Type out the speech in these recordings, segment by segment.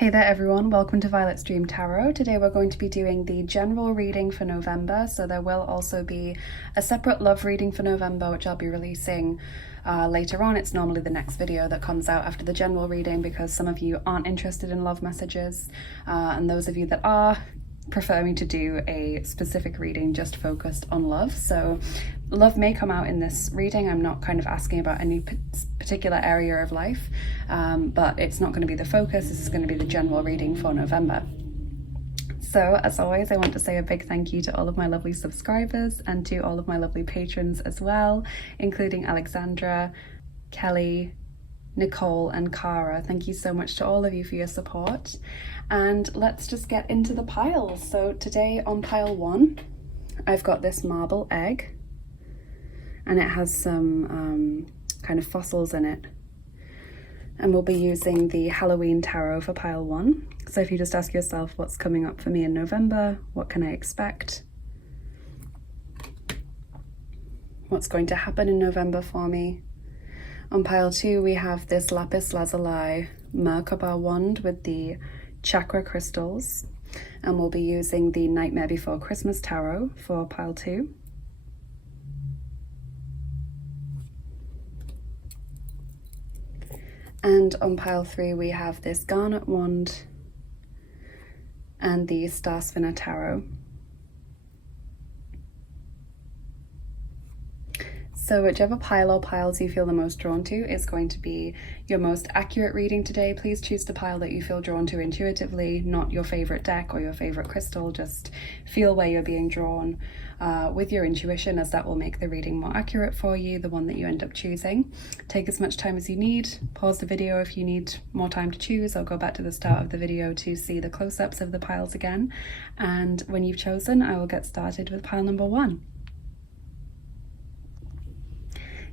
Hey there everyone, welcome to Violet's Dream Tarot. Today we're going to be doing the general reading for November, so there will also be a separate love reading for November which I'll be releasing later on. It's normally the next video that comes out after the general reading because some of you aren't interested in love messages, and those of you that are prefer me to do a specific reading just focused on love. So love may come out in this reading. I'm not kind of asking about any particular area of life, but it's not going to be the focus. This is going to be the general reading for November. So as always, I want to say a big thank you to all of my lovely subscribers and to all of my lovely patrons as well, including Alexandra, Kelly, Nicole and Cara. Thank you so much to all of you for your support. And let's just get into the piles. So today on pile 1, I've got this marble egg and it has some kind of fossils in it. And we'll be using the Halloween tarot for pile 1. So if you just ask yourself what's coming up for me in November, what can I expect? What's going to happen in November for me? On pile 2, we have this Lapis Lazuli Merkaba wand with the chakra crystals, and we'll be using the Nightmare Before Christmas tarot for pile 2. And on pile 3, we have this Garnet wand and the Star Spinner tarot. So whichever pile or piles you feel the most drawn to is going to be your most accurate reading today. Please choose the pile that you feel drawn to intuitively, not your favorite deck or your favorite crystal. Just feel where you're being drawn with your intuition, as that will make the reading more accurate for you, the one that you end up choosing. Take as much time as you need. Pause the video if you need more time to choose, or go back to the start of the video to see the close-ups of the piles again. And when you've chosen, I will get started with pile number 1.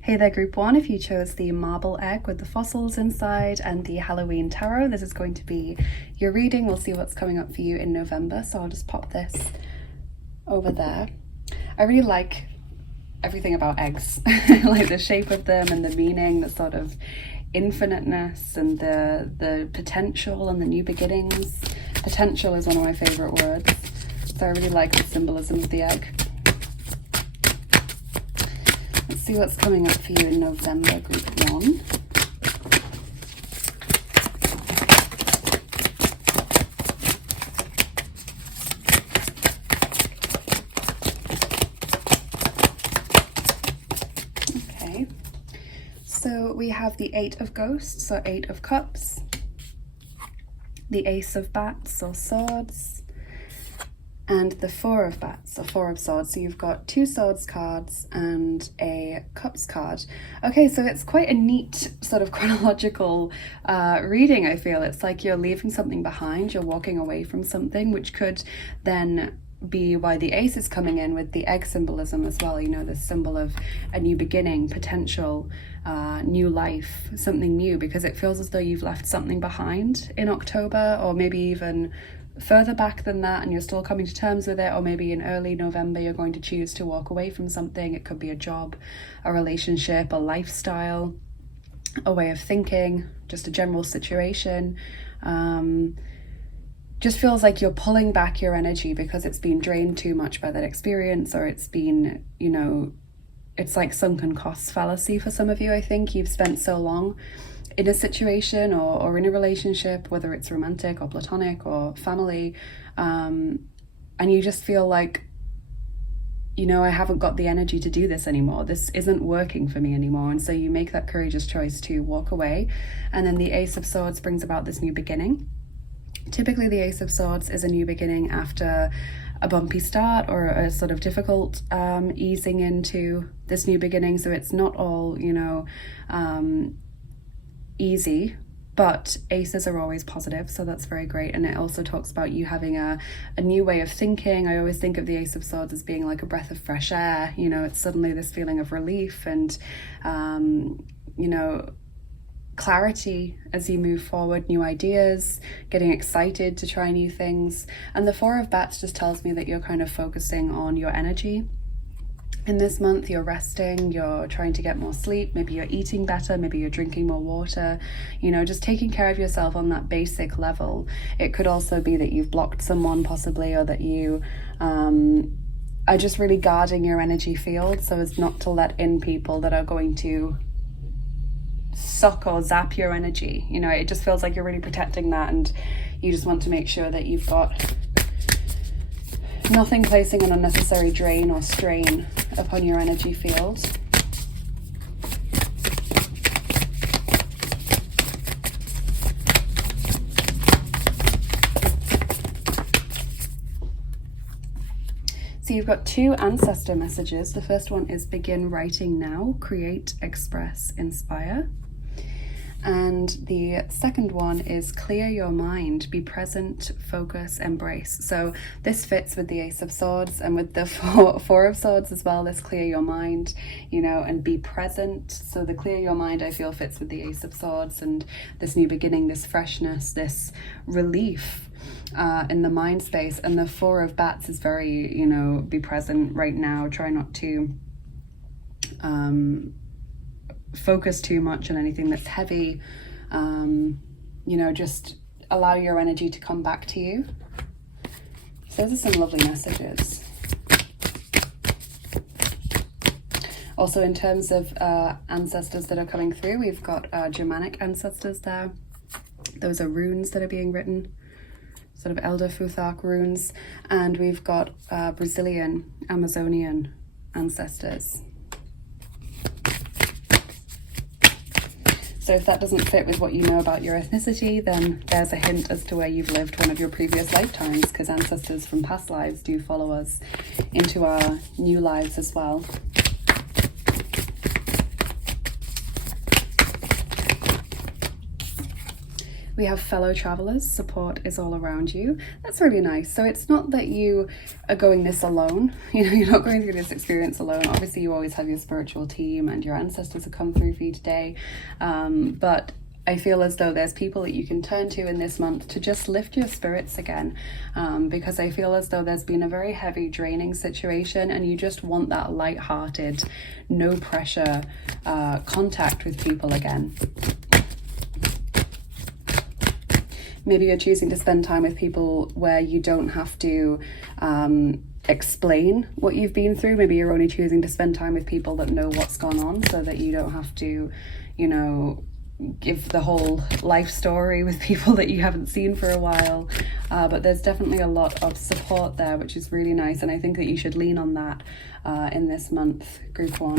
Hey there group 1, if you chose the marble egg with the fossils inside and the Halloween tarot, this is going to be your reading. We'll see what's coming up for you in November, so I'll just pop this over there. I really like everything about eggs. Like the shape of them and the meaning, the sort of infiniteness and the potential and the new beginnings. Potential is one of my favorite words, so I really like the symbolism of the egg. Let's see what's coming up for you in November, group 1. Okay, so we have the 8 of Ghosts, or 8 of Cups, the Ace of Bats, or Swords, and the 4 of Bats, or 4 of Swords. So you've got 2 Swords cards and a Cups card. Okay, so it's quite a neat sort of chronological reading, I feel. It's like you're leaving something behind, you're walking away from something, which could then be why the Ace is coming in with the egg symbolism as well. You know, this symbol of a new beginning, potential, new life, something new, because it feels as though you've left something behind in October, or maybe even further back than that, and you're still coming to terms with it. Or maybe in early November you're going to choose to walk away from something. It could be a job, a relationship, a lifestyle, a way of thinking, just a general situation. Just feels like you're pulling back your energy because it's been drained too much by that experience, or it's been, you know, it's like sunken cost fallacy for some of you. I think you've spent so long in a situation or in a relationship, whether it's romantic or platonic or family, and you just feel like, you know, I haven't got the energy to do this anymore. This isn't working for me anymore. And so you make that courageous choice to walk away. And then the Ace of Swords brings about this new beginning. Typically the Ace of Swords is a new beginning after a bumpy start or a sort of difficult easing into this new beginning. So it's not all, you know, easy, but aces are always positive, so that's very great. And it also talks about you having a new way of thinking. I always think of the Ace of Swords as being like a breath of fresh air. You know, it's suddenly this feeling of relief and you know, clarity as you move forward, new ideas, getting excited to try new things. And the 4 of Bats just tells me that you're kind of focusing on your energy In this month, you're resting, you're trying to get more sleep, maybe you're eating better, maybe you're drinking more water, you know, just taking care of yourself on that basic level. It could also be that you've blocked someone possibly, or that you are just really guarding your energy field so as not to let in people that are going to suck or zap your energy. You know, it just feels like you're really protecting that, and you just want to make sure that you've got nothing placing an unnecessary drain or strain upon your energy field. So you've got 2 ancestor messages. The first one is begin writing now, create, express, inspire. And the second one is clear your mind, be present, focus, embrace. So this fits with the Ace of Swords and with the Four of Swords as well, this clear your mind, you know, and be present. So the clear your mind, I feel, fits with the Ace of Swords and this new beginning, this freshness, this relief in the mind space. And the Four of Bats is very, you know, be present right now. Try not to focus too much on anything that's heavy. You know, just allow your energy to come back to you. So those are some lovely messages. Also, in terms of ancestors that are coming through, we've got Germanic ancestors there. Those are runes that are being written, sort of Elder Futhark runes. And we've got Brazilian, Amazonian ancestors. So if that doesn't fit with what you know about your ethnicity, then there's a hint as to where you've lived one of your previous lifetimes, because ancestors from past lives do follow us into our new lives as well. We have fellow travelers, support is all around you. That's really nice. So it's not that you are going this alone. You know, you're not going through this experience alone. Obviously, you always have your spiritual team and your ancestors have come through for you today. But I feel as though there's people that you can turn to in this month to just lift your spirits again. Because I feel as though there's been a very heavy, draining situation and you just want that light-hearted, no pressure contact with people again. Maybe you're choosing to spend time with people where you don't have to explain what you've been through. Maybe you're only choosing to spend time with people that know what's gone on, so that you don't have to, you know, give the whole life story with people that you haven't seen for a while. But there's definitely a lot of support there, which is really nice. And I think that you should lean on that in this month, Group 1.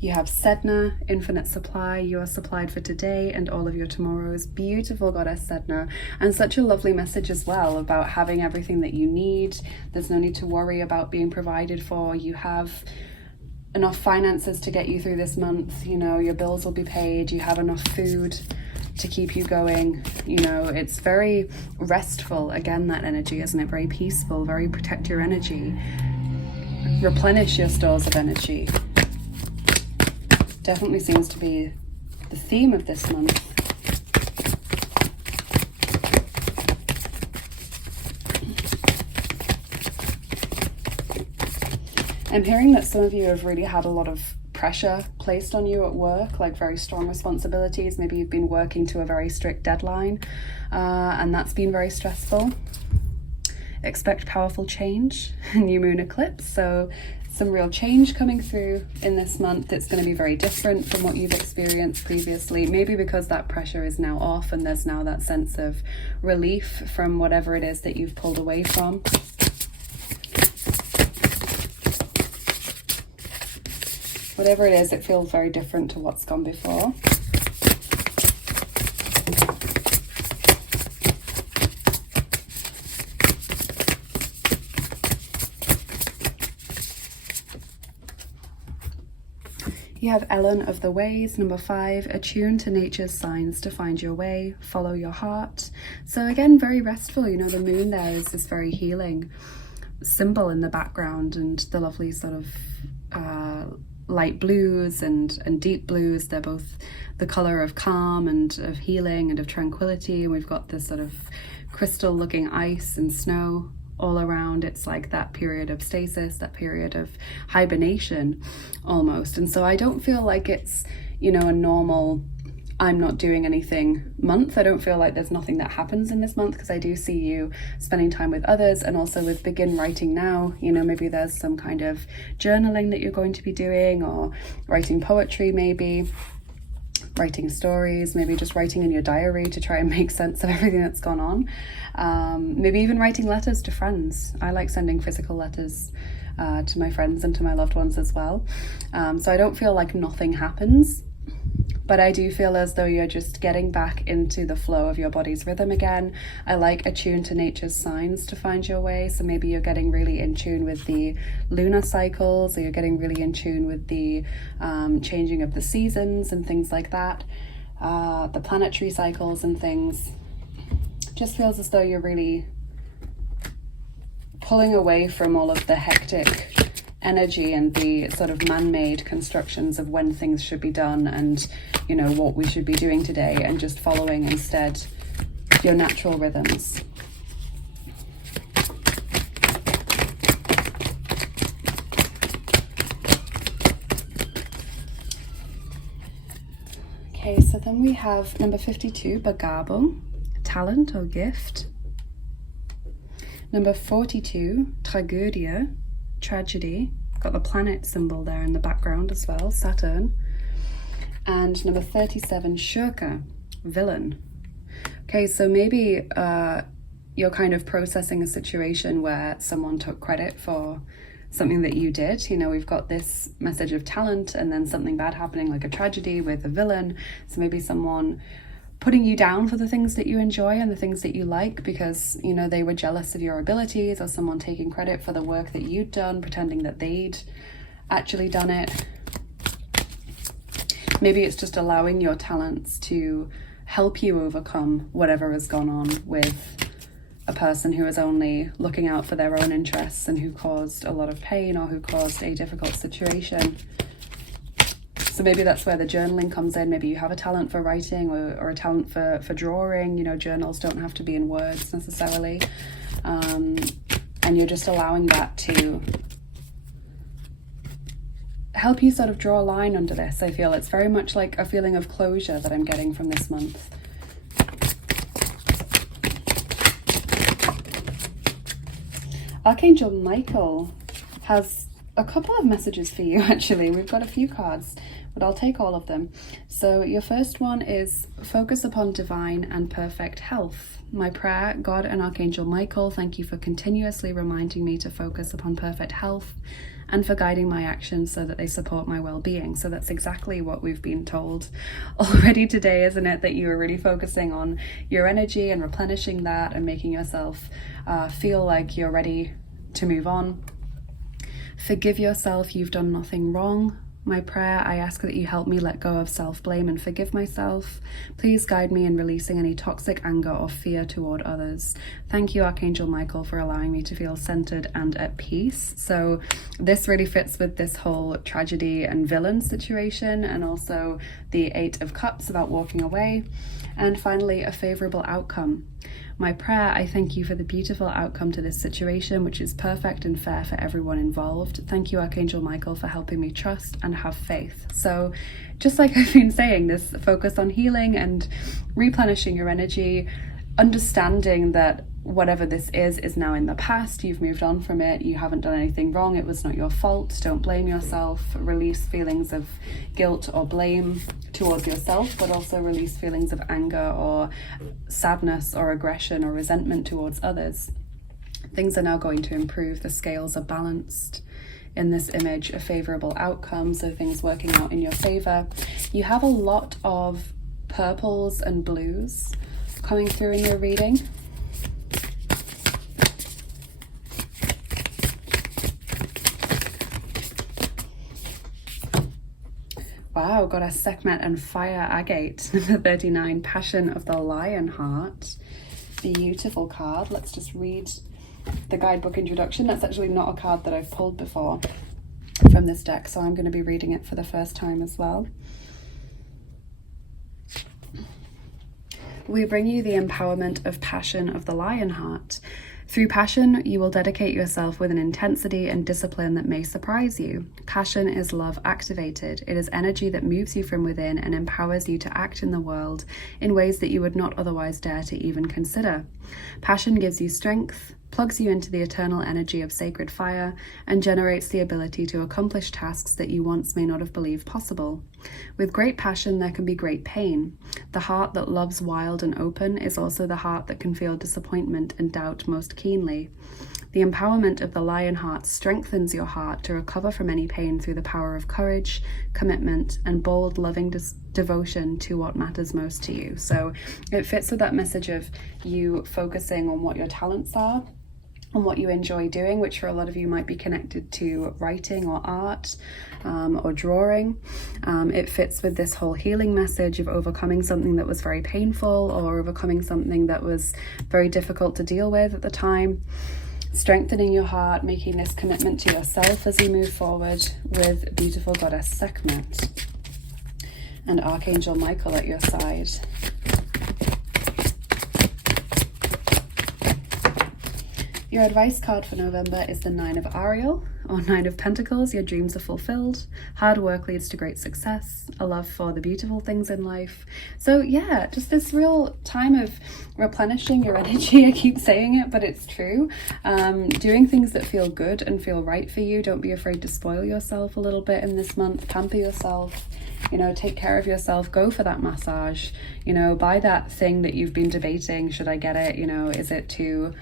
You have Sedna, infinite supply. You are supplied for today and all of your tomorrows. Beautiful goddess Sedna. And such a lovely message as well about having everything that you need. There's no need to worry about being provided for. You have enough finances to get you through this month. You know, your bills will be paid. You have enough food to keep you going. You know, it's very restful. Again, that energy, isn't it? Very peaceful, very protect your energy. Replenish your stores of energy. Definitely seems to be the theme of this month. I'm hearing that some of you have really had a lot of pressure placed on you at work, like very strong responsibilities. Maybe you've been working to a very strict deadline, and that's been very stressful. Expect powerful change, new moon eclipse, so some real change coming through in this month. It's going to be very different from what you've experienced previously, maybe because that pressure is now off and there's now that sense of relief from whatever it is that you've pulled away from. Whatever it is, it feels very different to what's gone before. You have Ellen of the Ways, number 5, attune to nature's signs to find your way, follow your heart. So again, very restful. You know, the moon there is this very healing symbol in the background, and the lovely sort of light blues and deep blues. They're both the color of calm and of healing and of tranquility. And we've got this sort of crystal looking ice and snow all around. It's like that period of stasis, that period of hibernation almost. And so I don't feel like it's, you know, a normal I'm not doing anything month. I don't feel like there's nothing that happens in this month, because I do see you spending time with others, and also with Begin Writing Now, you know, maybe there's some kind of journaling that you're going to be doing, or writing poetry, maybe writing stories, maybe just writing in your diary to try and make sense of everything that's gone on. Maybe even writing letters to friends. I like sending physical letters to my friends and to my loved ones as well. So I don't feel like nothing happens, but I do feel as though you're just getting back into the flow of your body's rhythm again. I like attune to nature's signs to find your way. So maybe you're getting really in tune with the lunar cycles, or you're getting really in tune with the changing of the seasons and things like that. The planetary cycles and things. Just feels as though you're really pulling away from all of the hectic energy and the sort of man-made constructions of when things should be done, and, you know, what we should be doing today, and just following instead your natural rhythms. Okay, so then we have number 52, Begabung, talent or gift. Number 42, Tragödie, tragedy. Got the planet symbol there in the background as well, Saturn. And number 37, Schurke, villain. Okay, so maybe you're kind of processing a situation where someone took credit for something that you did. You know, we've got this message of talent and then something bad happening, like a tragedy with a villain. So maybe someone putting you down for the things that you enjoy and the things that you like, because, you know, they were jealous of your abilities, or someone taking credit for the work that you'd done, pretending that they'd actually done it. Maybe it's just allowing your talents to help you overcome whatever has gone on with a person who is only looking out for their own interests and who caused a lot of pain, or who caused a difficult situation. So maybe that's where the journaling comes in. Maybe you have a talent for writing, or a talent for drawing. You know, journals don't have to be in words necessarily. And you're just allowing that to help you sort of draw a line under this. I feel it's very much like a feeling of closure that I'm getting from this month. Archangel Michael has a couple of messages for you, actually. We've got a few cards, but I'll take all of them. So your first one is focus upon divine and perfect health. My prayer, God and Archangel Michael, thank you for continuously reminding me to focus upon perfect health, and for guiding my actions so that they support my well-being. So that's exactly what we've been told already today, isn't it? That you are really focusing on your energy and replenishing that, and making yourself feel like you're ready to move on. Forgive yourself, you've done nothing wrong. My prayer, I ask that you help me let go of self-blame and forgive myself. Please guide me in releasing any toxic anger or fear toward others. Thank you, Archangel Michael, for allowing me to feel centered and at peace. So this really fits with this whole tragedy and villain situation, and also the 8 of Cups about walking away. And finally, a favorable outcome. My prayer, I thank you for the beautiful outcome to this situation, which is perfect and fair for everyone involved. Thank you, Archangel Michael, for helping me trust and have faith. So just like I've been saying, this focus on healing and replenishing your energy, understanding that whatever this is now in the past. You've moved on from it. You haven't done anything wrong. It was not your fault. Don't blame yourself. Release feelings of guilt or blame towards yourself, but also release feelings of anger or sadness or aggression or resentment towards others. Things are now going to improve. The scales are balanced. In this image, a favorable outcome, so things working out in your favor. You have a lot of purples and blues coming through in your reading. Wow, got a Sekhmet and Fire Agate, number 39, Passion of the Lion Heart. Beautiful card. Let's just read the guidebook introduction. That's actually not a card that I've pulled before from this deck, so I'm going to be reading it for the first time as well. We bring you the empowerment of Passion of the Lion Heart. Through passion, you will dedicate yourself with an intensity and discipline that may surprise you. Passion is love activated. It is energy that moves you from within and empowers you to act in the world in ways that you would not otherwise dare to even consider. Passion gives you strength, plugs you into the eternal energy of sacred fire, and generates the ability to accomplish tasks that you once may not have believed possible. With great passion, there can be great pain. The heart that loves wild and open is also the heart that can feel disappointment and doubt most keenly. The empowerment of the lion heart strengthens your heart to recover from any pain through the power of courage, commitment, and bold, loving devotion to what matters most to you. So it fits with that message of you focusing on what your talents are and what you enjoy doing, which for a lot of you might be connected to writing or art or drawing. It fits with this whole healing message of overcoming something that was very painful or overcoming something that was very difficult to deal with at the time. Strengthening your heart, making this commitment to yourself as you move forward with beautiful goddess Sekhmet and Archangel Michael at your side. Your advice card for November is the 9 of Ariel, or 9 of Pentacles. Your dreams are fulfilled. Hard work leads to great success. A love for the beautiful things in life. So yeah, just this real time of replenishing your energy. I keep saying it, but it's true. Doing things that feel good and feel right for you. Don't be afraid to spoil yourself a little bit in this month. Pamper yourself. You know, take care of yourself. Go for that massage. You know, buy that thing that you've been debating. Should I get it? You know, is it too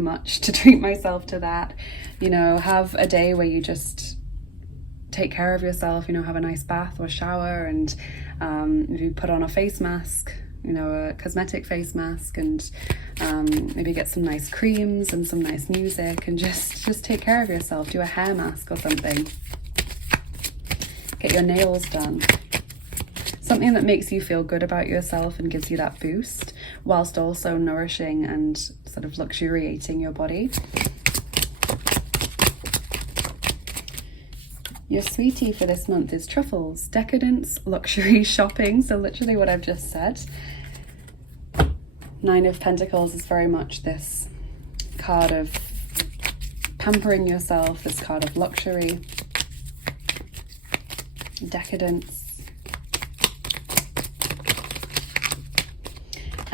much to treat myself to that? You know, have a day where you just take care of yourself, you know, have a nice bath or shower, and maybe put on a face mask, you know, a cosmetic face mask, and maybe get some nice creams and some nice music, and just take care of yourself. Do a hair mask or something. Get your nails done. Something that makes you feel good about yourself and gives you that boost, whilst also nourishing and sort of luxuriating your body. Your sweetie for this month is truffles, decadence, luxury shopping. So literally what I've just said. 9 of Pentacles is very much this card of pampering yourself, this card of luxury, decadence.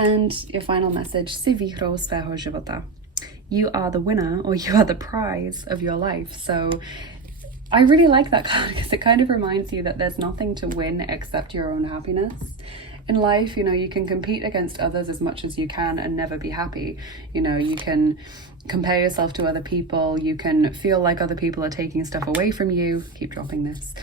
And your final message, si výhrou svého života. You are the winner, or you are the prize of your life. So I really like that card because it kind of reminds you that there's nothing to win except your own happiness. In life, you know, you can compete against others as much as you can and never be happy. You know, you can compare yourself to other people. You can feel like other people are taking stuff away from you. Keep dropping this.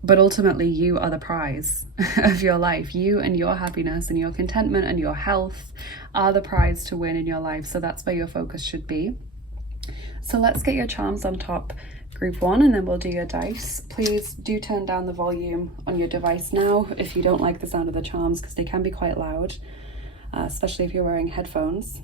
But ultimately, you are the prize of your life. You and your happiness and your contentment and your health are the prize to win in your life. So that's where your focus should be. So let's get your charms on top, group 1, and then we'll do your dice. Please do turn down the volume on your device now if you don't like the sound of the charms, because they can be quite loud, especially if you're wearing headphones.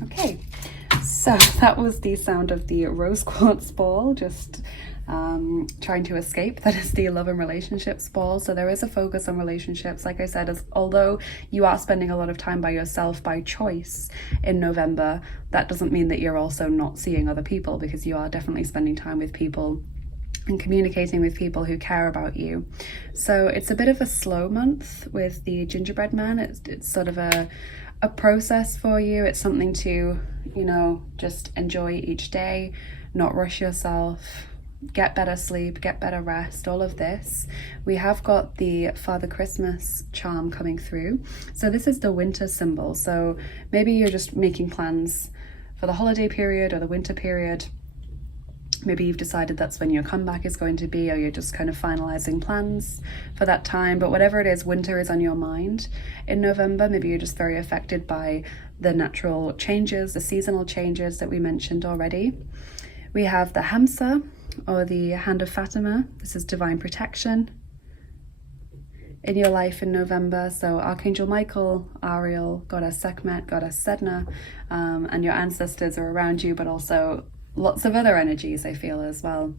Okay, so that was the sound of the rose quartz ball, just trying to escape. That is the love and relationships ball. So there is a focus on relationships. Like I said, although you are spending a lot of time by yourself by choice in November, that doesn't mean that you're also not seeing other people, because you are definitely spending time with people and communicating with people who care about you. So it's a bit of a slow month with the gingerbread man. It's sort of a process for you. It's something to, you know, just enjoy each day, not rush yourself, get better sleep, get better rest, all of this. We have got the Father Christmas charm coming through. So this is the winter symbol. So maybe you're just making plans for the holiday period or the winter period, Maybe you've decided that's when your comeback is going to be, or you're just kind of finalizing plans for that time. But whatever it is, winter is on your mind in November. Maybe you're just very affected by the natural changes, the seasonal changes that we mentioned already. We have the Hamsa, or the Hand of Fatima. This is divine protection in your life in November. So Archangel Michael, Ariel, Goddess Sekhmet, Goddess Sedna, and your ancestors are around you, but also lots of other energies I feel as well.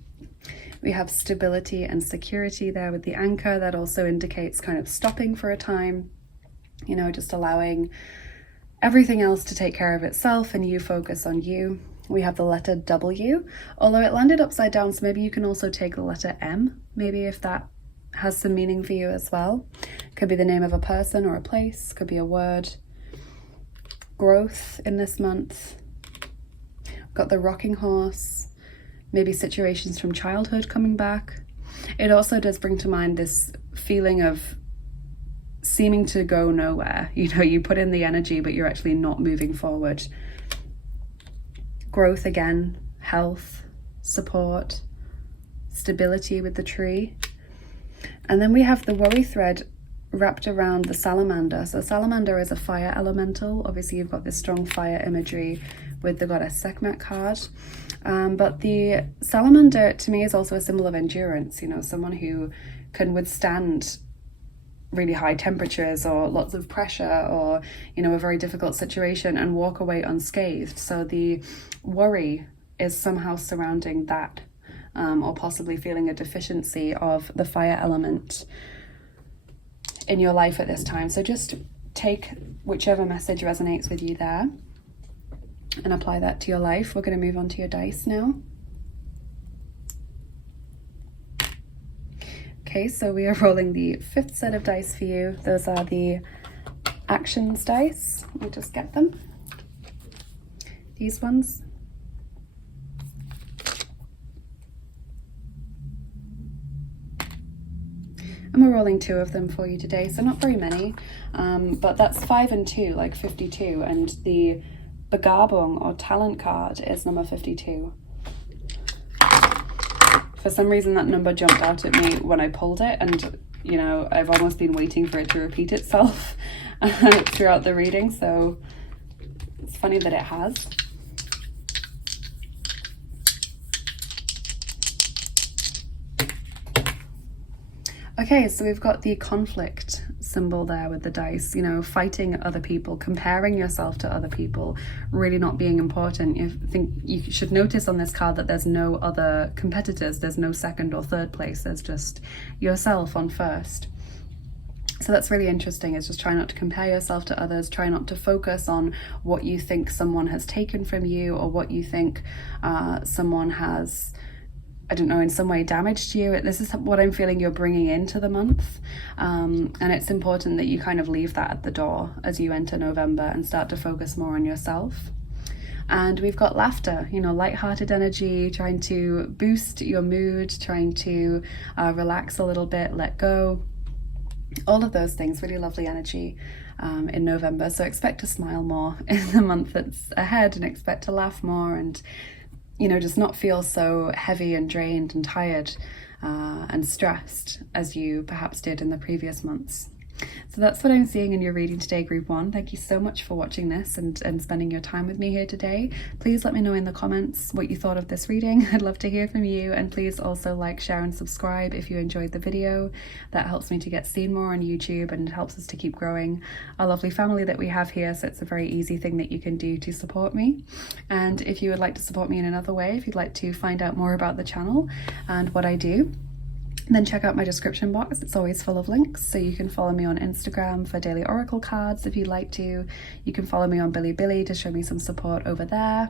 We have stability and security there with the anchor. That also indicates kind of stopping for a time, you know, just allowing everything else to take care of itself and you focus on you. We have the letter W, although it landed upside down, so maybe you can also take the letter M, maybe if that has some meaning for you as well. Could be the name of a person or a place, could be a word. Growth in this month. Got the rocking horse, maybe situations from childhood coming back. It also does bring to mind this feeling of seeming to go nowhere. You know, you put in the energy, but you're actually not moving forward. Growth again, health, support, stability with the tree. And then we have the worry thread wrapped around the salamander. So salamander is a fire elemental. Obviously you've got this strong fire imagery with the goddess Sekhmet card. But the salamander to me is also a symbol of endurance, you know, someone who can withstand really high temperatures or lots of pressure or, you know, a very difficult situation and walk away unscathed. So the worry is somehow surrounding that, or possibly feeling a deficiency of the fire element in your life at this time. So just take whichever message resonates with you there and apply that to your life. We're going to move on to your dice now. Okay, so we are rolling the 5th set of dice for you. Those are the actions dice. We'll just get them. These ones. And we're rolling 2 of them for you today, so not very many, but that's 5 and 2, like 52, and the Begabung or talent card is number 52. For some reason that number jumped out at me when I pulled it, and you know, I've almost been waiting for it to repeat itself throughout the reading, so it's funny that it has. Okay, so we've got the conflict symbol there with the dice, you know, fighting other people, comparing yourself to other people, really not being important. I think you should notice on this card that there's no other competitors, there's no second or third place, there's just yourself on first. So that's really interesting, is just try not to compare yourself to others, try not to focus on what you think someone has taken from you or what you think someone has, I don't know, in some way damaged you. This is what I'm feeling you're bringing into the month. And it's important that you kind of leave that at the door as you enter November and start to focus more on yourself. And we've got laughter, you know, lighthearted energy, trying to boost your mood, trying to relax a little bit, let go. All of those things, really lovely energy in November. So expect to smile more in the month that's ahead and expect to laugh more and, you know, just not feel so heavy and drained and tired and stressed as you perhaps did in the previous months. So that's what I'm seeing in your reading today, Group 1. Thank you so much for watching this and spending your time with me here today. Please let me know in the comments what you thought of this reading. I'd love to hear from you, and please also like, share and subscribe if you enjoyed the video. That helps me to get seen more on YouTube and helps us to keep growing our lovely family that we have here, so it's a very easy thing that you can do to support me. And if you would like to support me in another way, if you'd like to find out more about the channel and what I do, then check out my description box. It's always full of links, so you can follow me on Instagram for daily oracle cards if you'd like to. You can follow me on Bilibili to show me some support over there.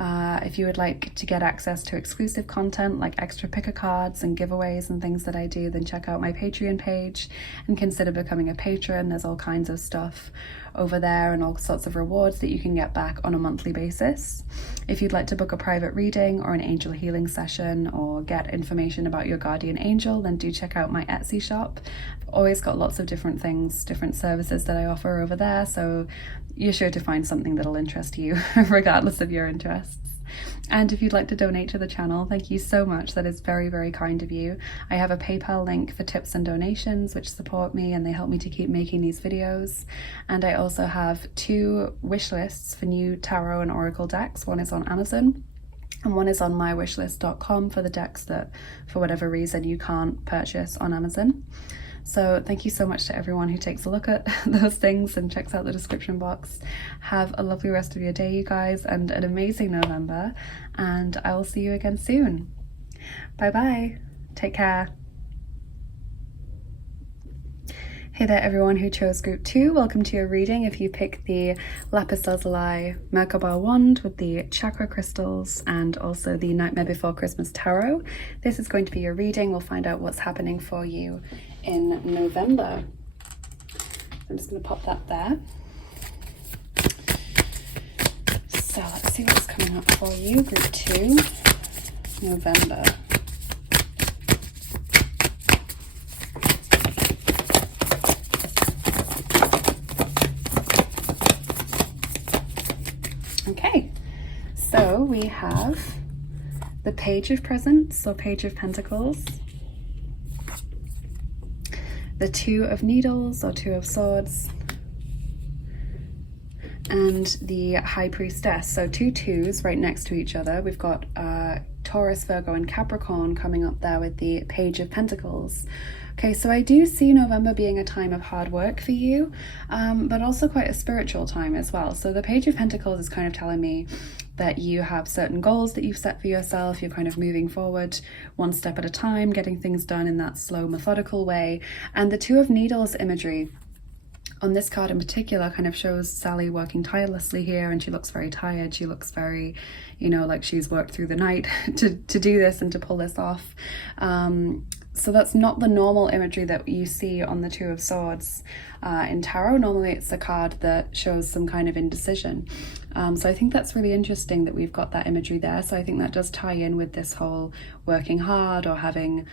If you would like to get access to exclusive content like extra picker cards and giveaways and things that I do, then check out my Patreon page and consider becoming a patron. There's all kinds of stuff over there and all sorts of rewards that you can get back on a monthly basis. If you'd like to book a private reading or an angel healing session or get information about your guardian angel, then do check out my Etsy shop. I've always got lots of different things, different services that I offer over there, so you're sure to find something that'll interest you regardless of your interests. And if you'd like to donate to the channel, thank you so much. That is very, very kind of you. I have a PayPal link for tips and donations which support me and they help me to keep making these videos. And I also have 2 wish lists for new tarot and oracle decks. One is on Amazon and one is on mywishlist.com for the decks that for whatever reason you can't purchase on Amazon. So thank you so much to everyone who takes a look at those things and checks out the description box. Have a lovely rest of your day, you guys, and an amazing November, and I will see you again soon. Bye bye. Take care. Hey there everyone who chose group 2, welcome to your reading. If you pick the Lapis Lazuli Merkaba wand with the chakra crystals and also the Nightmare Before Christmas tarot, this is going to be your reading. We'll find out what's happening for you in November. I'm just going to pop that there. So let's see what's coming up for you, group 2, November. Okay, so we have the Page of Presents or Page of Pentacles, the 2 of Needles or 2 of Swords, and the High Priestess. So 2 2s right next to each other. We've got Taurus, Virgo and Capricorn coming up there with the Page of Pentacles. Okay, so I do see November being a time of hard work for you, but also quite a spiritual time as well. So the Page of Pentacles is kind of telling me that you have certain goals that you've set for yourself. You're kind of moving forward one step at a time, getting things done in that slow, methodical way. And the 2 of Needles imagery on this card in particular kind of shows Sally working tirelessly here, and she looks very tired. She looks very, you know, like she's worked through the night to do this and to pull this off. So that's not the normal imagery that you see on the 2 of Swords in tarot. Normally it's a card that shows some kind of indecision. So I think that's really interesting that we've got that imagery there. So I think that does tie in with this whole working hard or having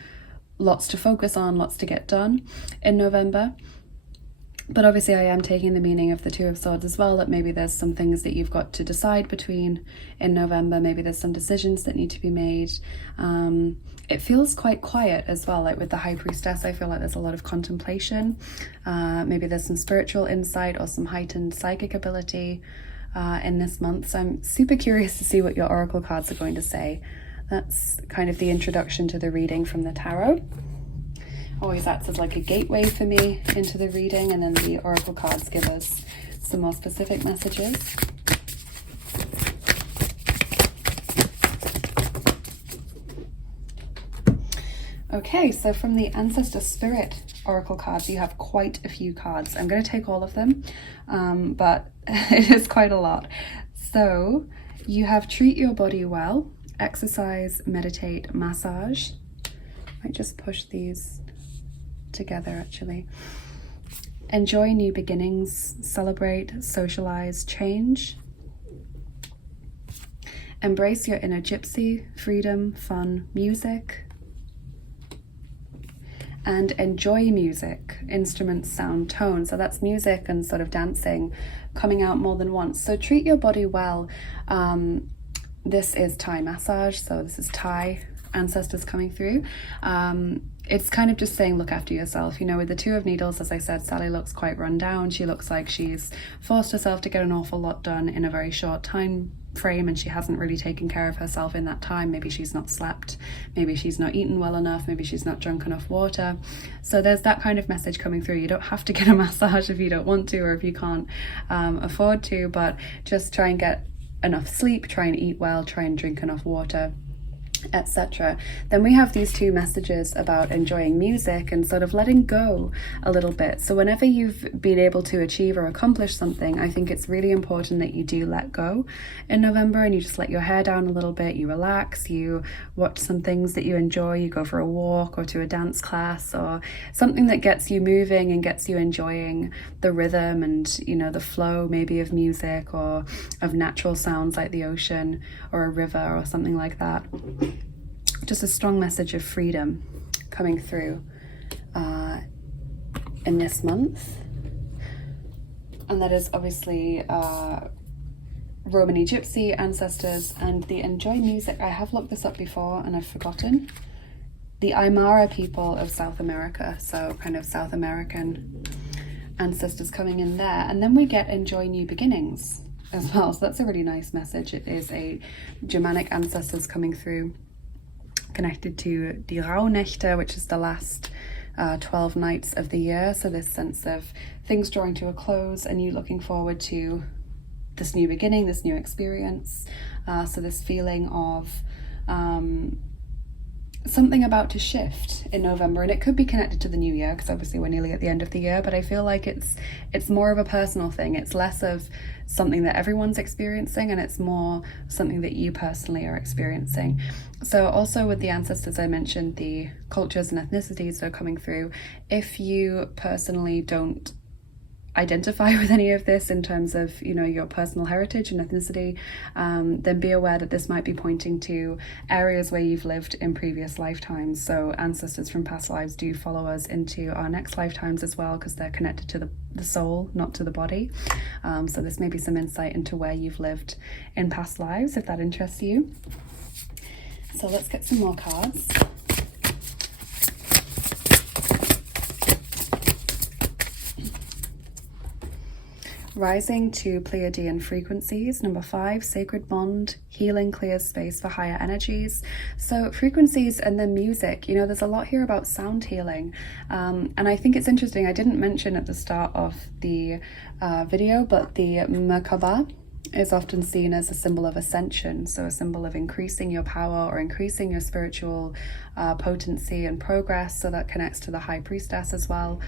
lots to focus on, lots to get done in November. But obviously I am taking the meaning of the 2 of Swords as well, that maybe there's some things that you've got to decide between in November. Maybe there's some decisions that need to be made. It feels quite quiet as well, like with the High Priestess. I feel like there's a lot of contemplation. Maybe there's some spiritual insight or some heightened psychic ability in this month. So I'm super curious to see what your oracle cards are going to say. That's kind of the introduction to the reading from the tarot. Always acts as like a gateway for me into the reading, and then the oracle cards give us some more specific messages. Okay, so from the Ancestor Spirit oracle cards, you have quite a few cards. I'm going to take all of them, but it is quite a lot. So you have treat your body well, exercise, meditate, massage. I might just push these together actually. Enjoy new beginnings, celebrate, socialize, change. Embrace your inner gypsy, freedom, fun, music. And enjoy music, instruments, sound, tone. So that's music and sort of dancing coming out more than once. So treat your body well. This is Thai massage, so this is Thai ancestors coming through. It's kind of just saying look after yourself. You know, with the 2 of Needles, as I said, Sally looks quite run down. She looks like she's forced herself to get an awful lot done in a very short time frame, and she hasn't really taken care of herself in that time. Maybe she's not slept, maybe she's not eaten well enough, maybe she's not drunk enough water. So there's that kind of message coming through. You don't have to get a massage if you don't want to, or if you can't afford to, but just try and get enough sleep, try and eat well, try and drink enough water, etc. Then we have these 2 messages about enjoying music and sort of letting go a little bit. So whenever you've been able to achieve or accomplish something, I think it's really important that you do let go in November, and you just let your hair down a little bit, you relax, you watch some things that you enjoy, you go for a walk or to a dance class or something that gets you moving and gets you enjoying the rhythm and, you know, the flow maybe of music or of natural sounds like the ocean or a river or something like that. Just a strong message of freedom coming through in this month. And that is obviously Romani Gypsy ancestors, and the Enjoy music. I have looked this up before and I've forgotten. The Aymara people of South America, so kind of South American ancestors coming in there. And then we get Enjoy New Beginnings as well, so that's a really nice message. It is a Germanic ancestors coming through, connected to the Rauhnächte, which is the last 12 nights of the year. So this sense of things drawing to a close and you looking forward to this new beginning, this new experience. So this feeling of something about to shift in November, and it could be connected to the new year because obviously we're nearly at the end of the year, but I feel like it's more of a personal thing. It's less of something that everyone's experiencing and it's more something that you personally are experiencing. So also with the ancestors, I mentioned the cultures and ethnicities that are coming through. If you personally don't identify with any of this in terms of, you know, your personal heritage and ethnicity, then be aware that this might be pointing to areas where you've lived in previous lifetimes. So ancestors from past lives do follow us into our next lifetimes as well, because they're connected to the soul, not to the body. So this may be some insight into where you've lived in past lives, if that interests you. So let's get some more cards. Rising to Pleiadian frequencies. Number 5, sacred bond. Healing clears space for higher energies. So frequencies and then music, you know, there's a lot here about sound healing. And I think it's interesting, I didn't mention at the start of the video, but the Merkaba is often seen as a symbol of ascension, so a symbol of increasing your power or increasing your spiritual potency and progress. So that connects to the High Priestess as well.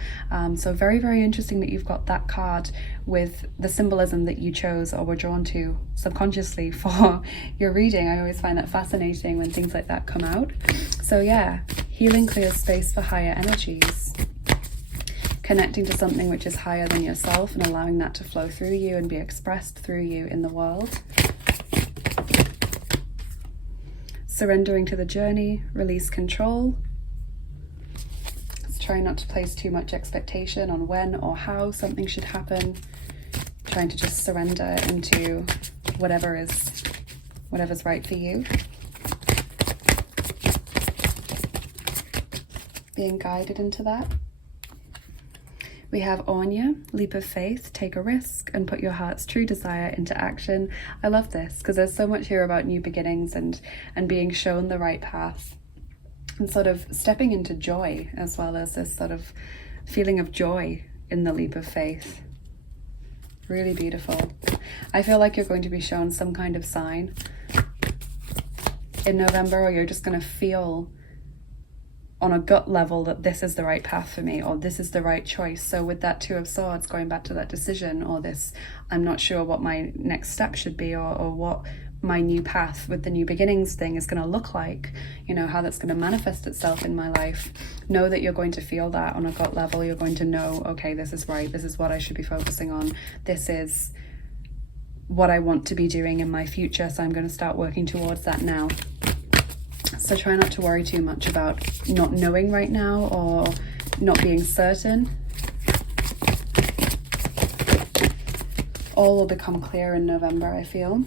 So very, very interesting that you've got that card with the symbolism that you chose or were drawn to subconsciously for your reading. I always find that fascinating when things like that come out. So yeah, healing clears space for higher energies. Connecting to something which is higher than yourself and allowing that to flow through you and be expressed through you in the world. Surrendering to the journey, release control. Let's try not to place too much expectation on when or how something should happen. Trying to just surrender into whatever's right for you. Being guided into that. We have Anya, leap of faith, take a risk and put your heart's true desire into action. I love this because there's so much here about new beginnings and being shown the right path and sort of stepping into joy, as well as this sort of feeling of joy in the leap of faith. Really beautiful. I feel like you're going to be shown some kind of sign in November, or you're just going to feel on a gut level that this is the right path for me, or this is the right choice. So with that Two of Swords, going back to that decision, or this, I'm not sure what my next step should be, or what my new path with the new beginnings thing is going to look like, you know, how that's going to manifest itself in my life. Know that you're going to feel that on a gut level. You're going to know, okay, this is right, this is what I should be focusing on, this is what I want to be doing in my future, so I'm going to start working towards that now. So try not to worry too much about not knowing right now or not being certain. All will become clear in November, I feel.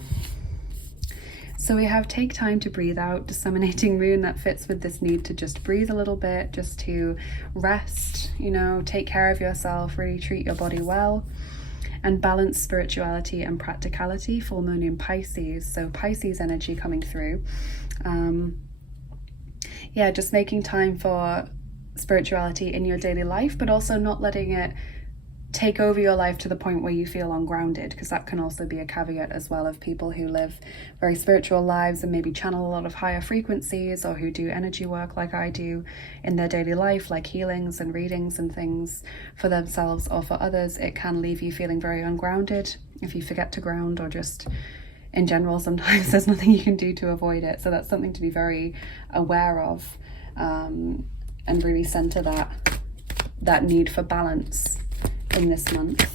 So we have take time to breathe out, disseminating moon. That fits with this need to just breathe a little bit, just to rest, you know, take care of yourself, really treat your body well. And balance spirituality and practicality, full moon in Pisces. So Pisces energy coming through. Yeah, just making time for spirituality in your daily life, but also not letting it take over your life to the point where you feel ungrounded, because that can also be a caveat as well of people who live very spiritual lives and maybe channel a lot of higher frequencies, or who do energy work like I do in their daily life, like healings and readings and things for themselves or for others. It can leave you feeling very ungrounded if you forget to ground, or just in general, sometimes there's nothing you can do to avoid it. So that's something to be very aware of, and really center that need for balance in this month.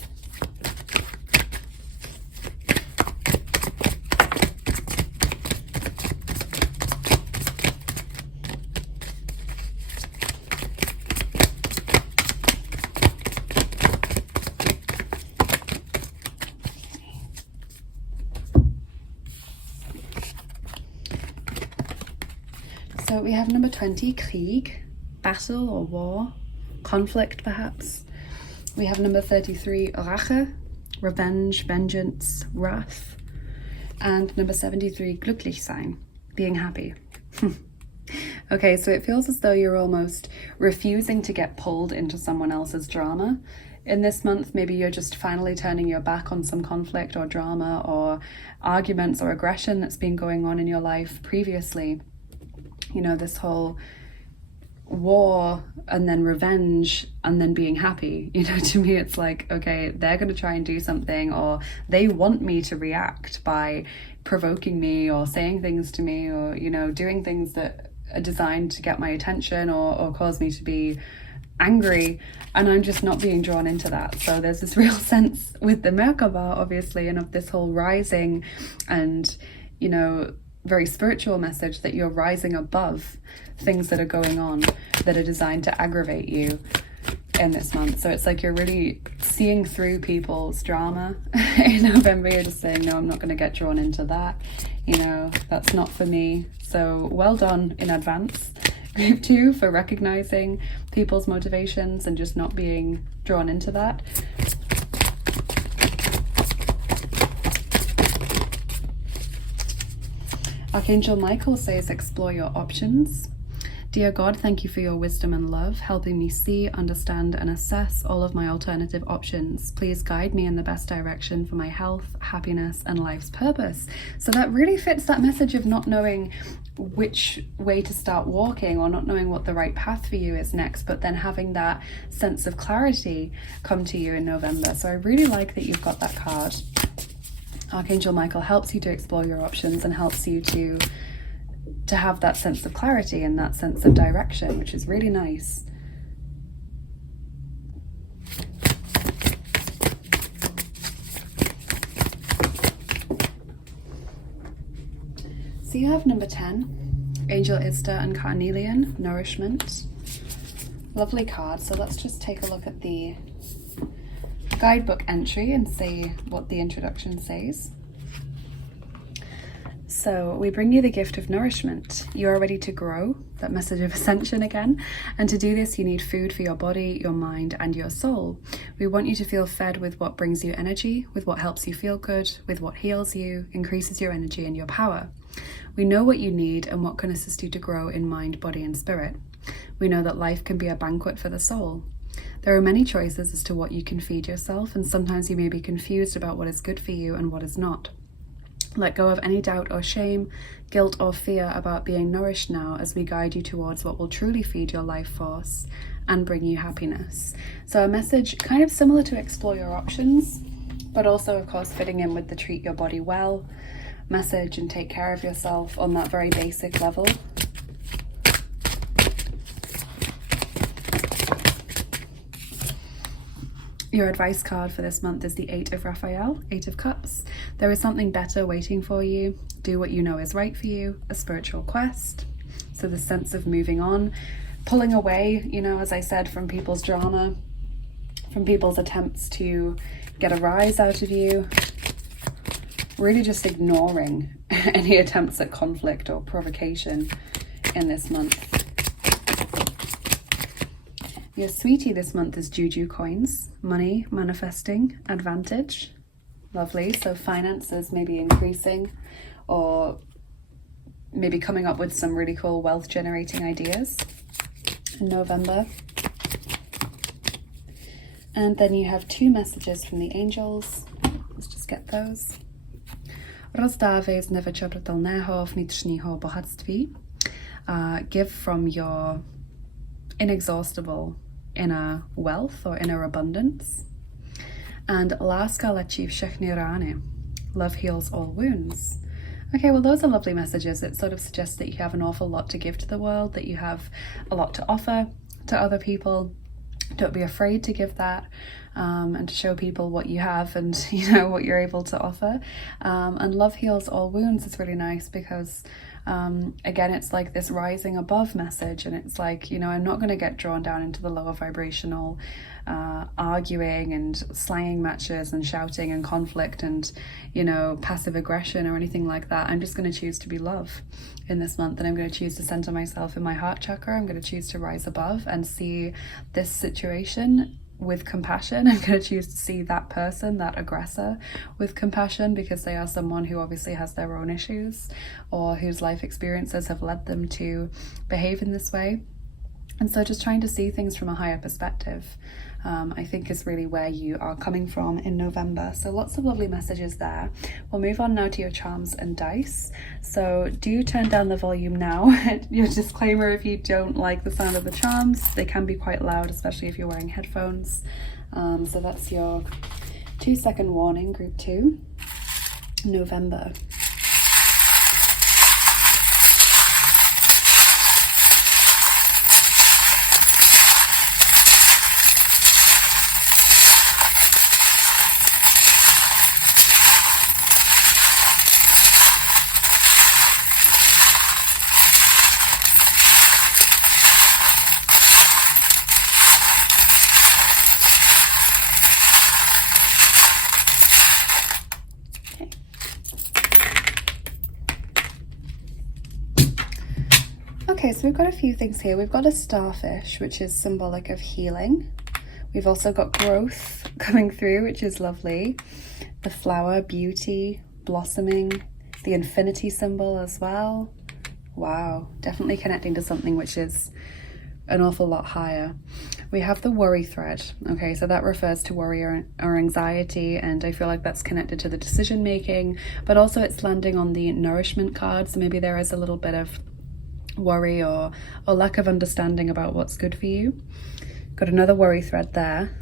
So we have number 20, Krieg, battle or war, conflict perhaps. We have number 33, Rache, revenge, vengeance, wrath. And number 73, glücklich sein, being happy. Okay, so it feels as though you're almost refusing to get pulled into someone else's drama. In this month, maybe you're just finally turning your back on some conflict or drama or arguments or aggression that's been going on in your life previously. You know, this whole war and then revenge and then being happy. You know, to me it's like, okay, they're going to try and do something, or they want me to react by provoking me or saying things to me, or, you know, doing things that are designed to get my attention or cause me to be angry, and I'm just not being drawn into that. So there's this real sense with the Merkaba, obviously, and of this whole rising and, you know, very spiritual message that you're rising above things that are going on that are designed to aggravate you in this month. So it's like you're really seeing through people's drama in November. You're just saying, no, I'm not going to get drawn into that. You know, that's not for me. So well done in advance, Group 2, for recognizing people's motivations and just not being drawn into that. Archangel Michael says, explore your options. Dear God, thank you for your wisdom and love, helping me see, understand, and assess all of my alternative options. Please guide me in the best direction for my health, happiness, and life's purpose. So that really fits that message of not knowing which way to start walking, or not knowing what the right path for you is next, but then having that sense of clarity come to you in November. So I really like that you've got that card. Archangel Michael helps you to explore your options and helps you to have that sense of clarity and that sense of direction, which is really nice. So you have number 10, Angel Istar and Carnelian, Nourishment. Lovely card. So let's just take a look at the guidebook entry and see what the introduction says. So we bring you the gift of nourishment. You are ready to grow, that message of ascension again. And to do this, you need food for your body, your mind, and your soul. We want you to feel fed with what brings you energy, with what helps you feel good, with what heals you, increases your energy and your power. We know what you need and what can assist you to grow in mind, body, and spirit. We know that life can be a banquet for the soul. There are many choices as to what you can feed yourself, and sometimes you may be confused about what is good for you and what is not. Let go of any doubt or shame, guilt or fear about being nourished now as we guide you towards what will truly feed your life force and bring you happiness. So a message kind of similar to explore your options, but also of course fitting in with the treat your body well message and take care of yourself on that very basic level. Your advice card for this month is the 8 of Raphael, 8 of Cups. There is something better waiting for you. Do what you know is right for you, a spiritual quest. So the sense of moving on, pulling away, you know, as I said, from people's drama, from people's attempts to get a rise out of you. Really just ignoring any attempts at conflict or provocation in this month. Your sweetie this month is Juju coins, money, manifesting, advantage. Lovely. So finances maybe increasing, or maybe coming up with some really cool wealth generating ideas in November. And then you have 2 messages from the angels. Let's just get those. Rozdávej z nevyczerpatelného vnitřního bohatství. Give from your inexhaustible inner wealth or inner abundance. And láska léčí všechny rány. Love heals all wounds. Okay, well, those are lovely messages. It sort of suggests that you have an awful lot to give to the world, that you have a lot to offer to other people. Don't be afraid to give that, and to show people what you have and, you know, what you're able to offer. And love heals all wounds is really nice because Again, it's like this rising above message, and it's like, you know, I'm not going to get drawn down into the lower vibrational arguing and slanging matches and shouting and conflict and, you know, passive aggression or anything like that. I'm just going to choose to be love in this month, and I'm going to choose to center myself in my heart chakra. I'm going to choose to rise above and see this situation with compassion. I'm going to choose to see that person, that aggressor, with compassion, because they are someone who obviously has their own issues or whose life experiences have led them to behave in this way. And so just trying to see things from a higher perspective, I think, is really where you are coming from in November. So lots of lovely messages there. We'll move on now to your charms and dice. So do turn down the volume now. Your disclaimer, if you don't like the sound of the charms, they can be quite loud, especially if you're wearing headphones. So that's your 2-second warning, group 2, November. Okay, so we've got a few things here. We've got a starfish, which is symbolic of healing. We've also got growth coming through, which is lovely. The flower, beauty, blossoming, the infinity symbol as well. Wow, definitely connecting to something which is an awful lot higher. We have the worry thread. Okay, so that refers to worry or anxiety, and I feel like that's connected to the decision making, but also it's landing on the nourishment card. So maybe there is a little bit of worry or lack of understanding about what's good for you. Got another worry thread there.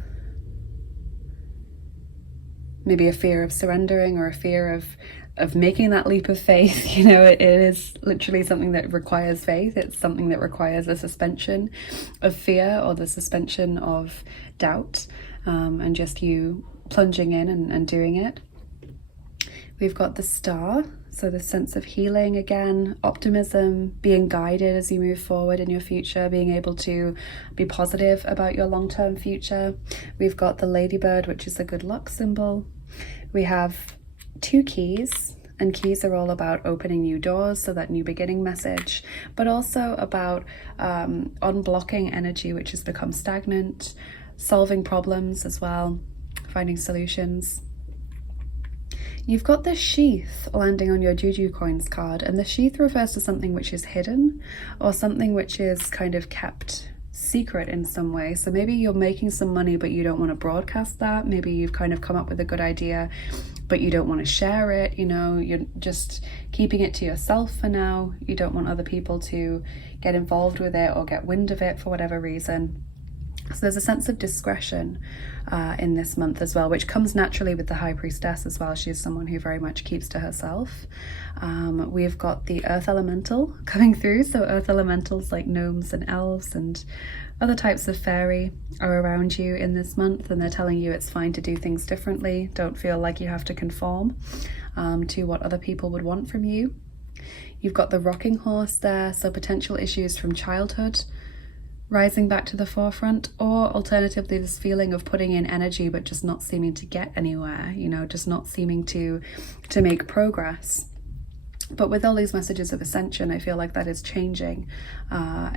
Maybe a fear of surrendering or a fear of making that leap of faith. You know, it is literally something that requires faith. It's something that requires a suspension of fear or the suspension of doubt, and just you plunging in and doing it. We've got the star, so the sense of healing again, optimism, being guided as you move forward in your future, being able to be positive about your long-term future. We've got the ladybird, which is a good luck symbol. We have 2 keys, and keys are all about opening new doors, so that new beginning message, but also about unblocking energy which has become stagnant, solving problems as well, finding solutions. You've got the sheath landing on your Juju Coins card, and the sheath refers to something which is hidden or something which is kind of kept secret in some way. So maybe you're making some money but you don't want to broadcast that. Maybe you've kind of come up with a good idea but you don't want to share it. You know, you're just keeping it to yourself for now. You don't want other people to get involved with it or get wind of it for whatever reason. So there's a sense of discretion in this month as well, which comes naturally with the High Priestess as well. She is someone who very much keeps to herself. We've got the Earth Elemental coming through. So Earth Elementals like gnomes and elves and other types of fairy are around you in this month, and they're telling you it's fine to do things differently. Don't feel like you have to conform to what other people would want from you. You've got the rocking horse there, so potential issues from childhood rising back to the forefront, or alternatively this feeling of putting in energy but just not seeming to get anywhere, you know, just not seeming to make progress. But with all these messages of ascension, I feel like that is changing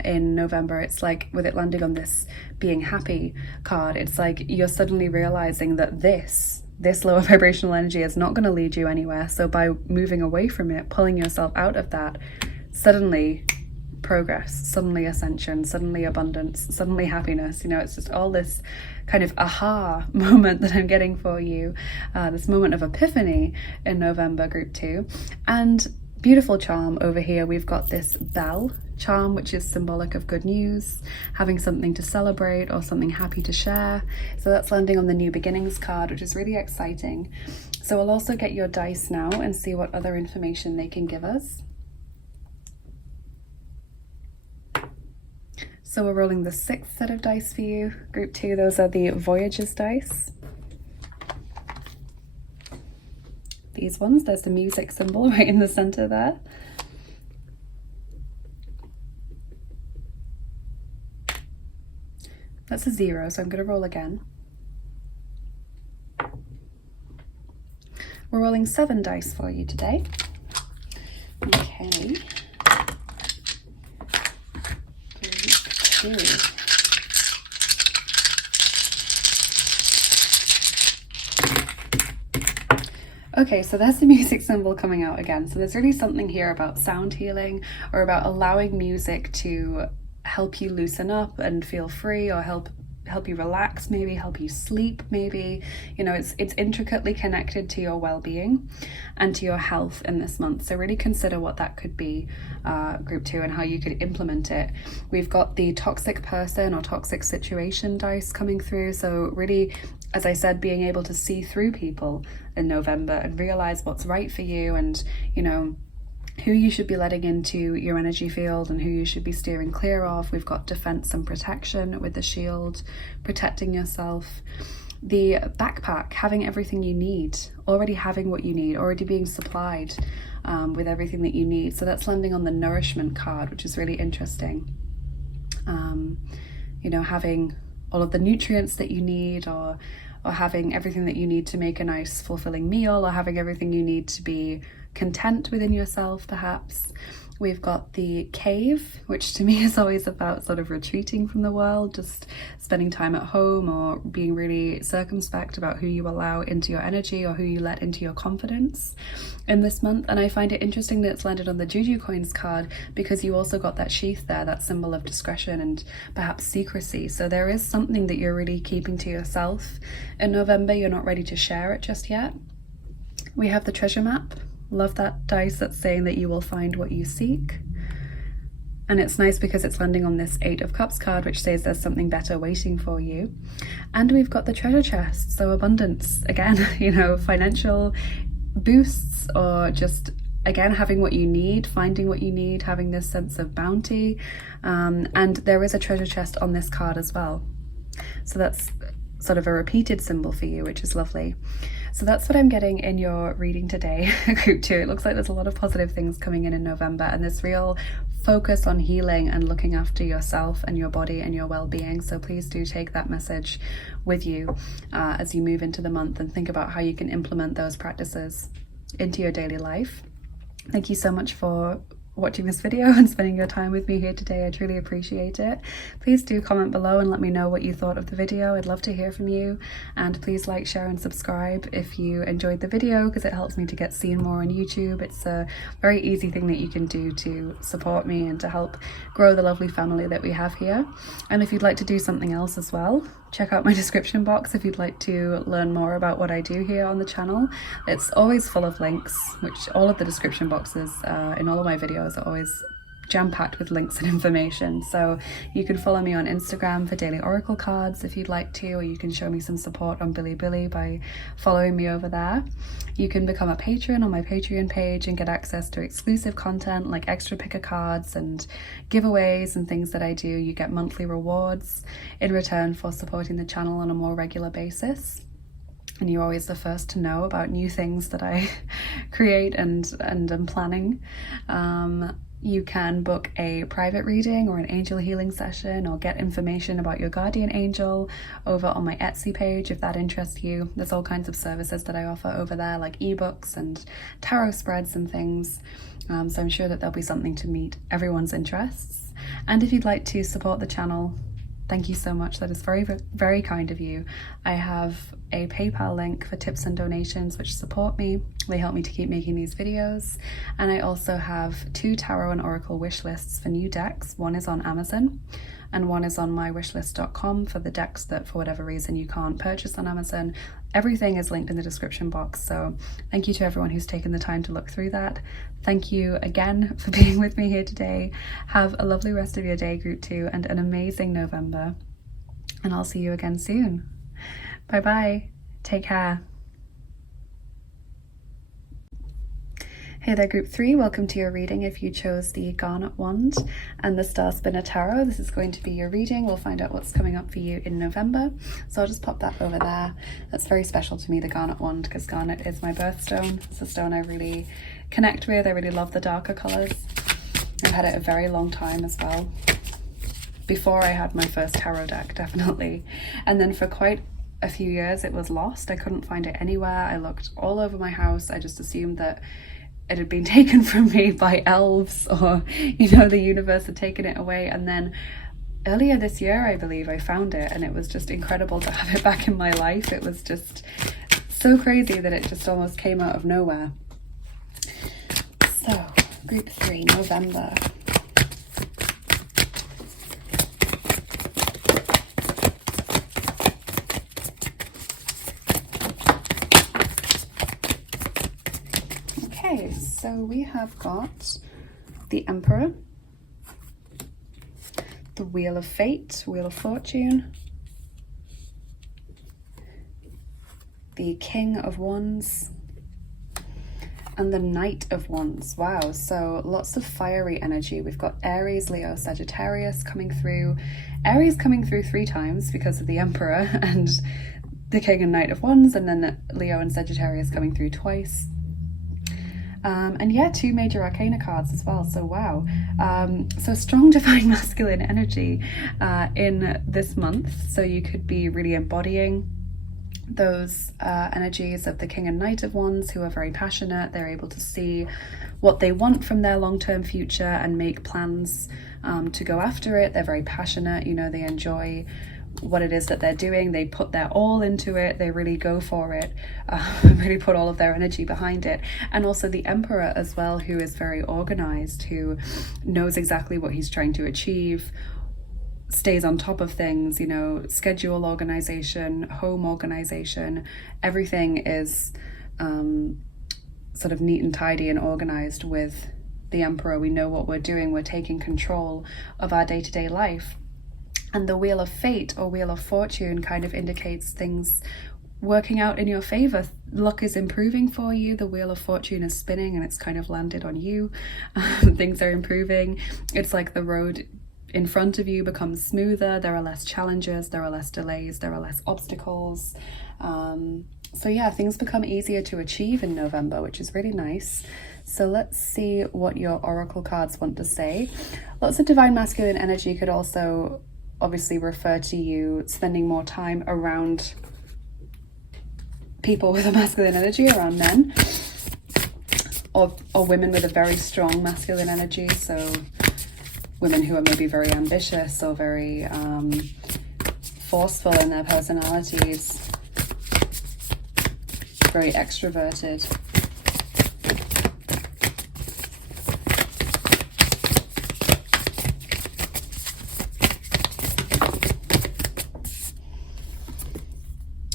in November. It's like with it landing on this being happy card, it's like you're suddenly realizing that this lower vibrational energy is not going to lead you anywhere. So by moving away from it, pulling yourself out of that, suddenly progress, suddenly ascension, suddenly abundance, suddenly happiness. You know, it's just all this kind of aha moment that I'm getting for you, this moment of epiphany in November, group 2. And beautiful charm over here, we've got this bell charm, which is symbolic of good news, having something to celebrate or something happy to share. So that's landing on the new beginnings card, which is really exciting. So we'll also get your dice now and see what other information they can give us. So we're rolling the 6th set of dice for you, group 2. Those are the Voyages dice. These ones, there's the music symbol right in the center there. That's a 0, so I'm going to roll again. We're rolling 7 dice for you today. Okay. Group 2. Okay, so there's the music symbol coming out again. So there's really something here about sound healing, or about allowing music to help you loosen up and feel free, or help you relax, maybe help you sleep, maybe. You know, it's intricately connected to your well-being and to your health in this month. So really consider what that could be, group 2, and how you could implement it. We've got the toxic person or toxic situation dice coming through. So really, as I said, being able to see through people in November and realize what's right for you, and, you know, who you should be letting into your energy field and who you should be steering clear of. We've got defense and protection with the shield, protecting yourself. The backpack, having everything you need, already having what you need, already being supplied with everything that you need. So that's landing on the nourishment card, which is really interesting. You know, having all of the nutrients that you need, or having everything that you need to make a nice fulfilling meal, or having everything you need to be content within yourself, perhaps. We've got the cave, which to me is always about sort of retreating from the world, just spending time at home, or being really circumspect about who you allow into your energy or who you let into your confidence in this month. And I find it interesting that it's landed on the Juju coins card, because you also got that sheath there, that symbol of discretion and perhaps secrecy. So there is something that you're really keeping to yourself in November. You're not ready to share it just yet. We have the treasure map. Love that dice that's saying that you will find what you seek. And it's nice because it's landing on this 8 of Cups card, which says there's something better waiting for you. And we've got the treasure chest, so abundance again, you know, financial boosts, or just again having what you need, finding what you need, having this sense of bounty. And there is a treasure chest on this card as well, so that's sort of a repeated symbol for you, which is lovely. So that's what I'm getting in your reading today, group 2. It looks like there's a lot of positive things coming in November, and this real focus on healing and looking after yourself and your body and your well-being. So please do take that message with you as you move into the month, and think about how you can implement those practices into your daily life. Thank you so much for watching this video and spending your time with me here today. I truly appreciate it. Please do comment below and let me know what you thought of the video. I'd love to hear from you, and please like, share and subscribe if you enjoyed the video, because it helps me to get seen more on YouTube. It's a very easy thing that you can do to support me and to help grow the lovely family that we have here. And if you'd like to do something else as well, check out my description box if you'd like to learn more about what I do here on the channel. It's always full of links, which all of the description boxes in all of my videos are always jam-packed with links and information. So you can follow me on Instagram for daily oracle cards if you'd like to, or you can show me some support on Bilibili by following me over there. You can become a patron on my Patreon page and get access to exclusive content like extra picker cards and giveaways and things that I do. You get monthly rewards in return for supporting the channel on a more regular basis, and you're always the first to know about new things that I create and am planning. You can book a private reading or an angel healing session, or get information about your guardian angel over on my Etsy page if that interests you. There's all kinds of services that I offer over there, like ebooks and tarot spreads and things. So I'm sure that there'll be something to meet everyone's interests. And if you'd like to support the channel, thank you so much. That is very, very kind of you. I have a PayPal link for tips and donations which support me. They help me to keep making these videos. And I also have 2 tarot and oracle wish lists for new decks. One is on Amazon and one is on mywishlist.com for the decks that for whatever reason you can't purchase on Amazon. Everything is linked in the description box. So thank you to everyone who's taken the time to look through that. Thank you again for being with me here today. Have a lovely rest of your day, group 2, and an amazing November. And I'll see you again soon. Bye bye. Take care. Hey there, group 3. Welcome to your reading if you chose the Garnet wand and the Star Spinner Tarot. This is going to be your reading. We'll find out what's coming up for you in November. So I'll just pop that over there. That's very special to me, the Garnet wand, because Garnet is my birthstone. It's a stone I really connect with. I really love the darker colors. I've had it a very long time as well. before I had my first tarot deck, definitely. And then for quite a few years it was lost. I couldn't find it anywhere. I looked all over my house. I just assumed that it had been taken from me by elves, or, you know, the universe had taken it away. And then earlier this year, I believe, I found it, and it was just incredible to have it back in my life. It was just so crazy that it just almost came out of nowhere. So, group 3, November. Okay, so we have got the Emperor, the Wheel of Fate, Wheel of Fortune, the King of Wands, and the Knight of Wands. Wow, so lots of fiery energy. We've got Aries, Leo, Sagittarius coming through. Aries coming through 3 times because of the Emperor and the King and Knight of Wands, and then Leo and Sagittarius coming through twice. And yeah, 2 major arcana cards as well, so wow. So strong divine masculine energy in this month, so you could be really embodying those energies of the King and Knight of Wands, who are very passionate. They're able to see what they want from their long-term future and make plans to go after it. They're very passionate, you know, they enjoy what it is that they're doing. They put their all into it. They really go for it, really put all of their energy behind it. And also the Emperor as well, who is very organized, who knows exactly what he's trying to achieve, stays on top of things, you know, schedule organization, home organization, everything is sort of neat and tidy and organized with the Emperor. We know what we're doing. We're taking control of our day-to-day life. And the Wheel of Fate or Wheel of Fortune kind of indicates things working out in your favor. Luck is improving for you. The Wheel of Fortune is spinning and it's kind of landed on you. Things are improving. It's like the road in front of you becomes smoother. There are less challenges, there are less delays, there are less obstacles. So yeah, things become easier to achieve in November, which is really nice. So let's see what your oracle cards want to say. Lots of divine masculine energy could also obviously refer to you spending more time around people with a masculine energy, around men, or women with a very strong masculine energy. So women who are maybe very ambitious or very forceful in their personalities, very extroverted.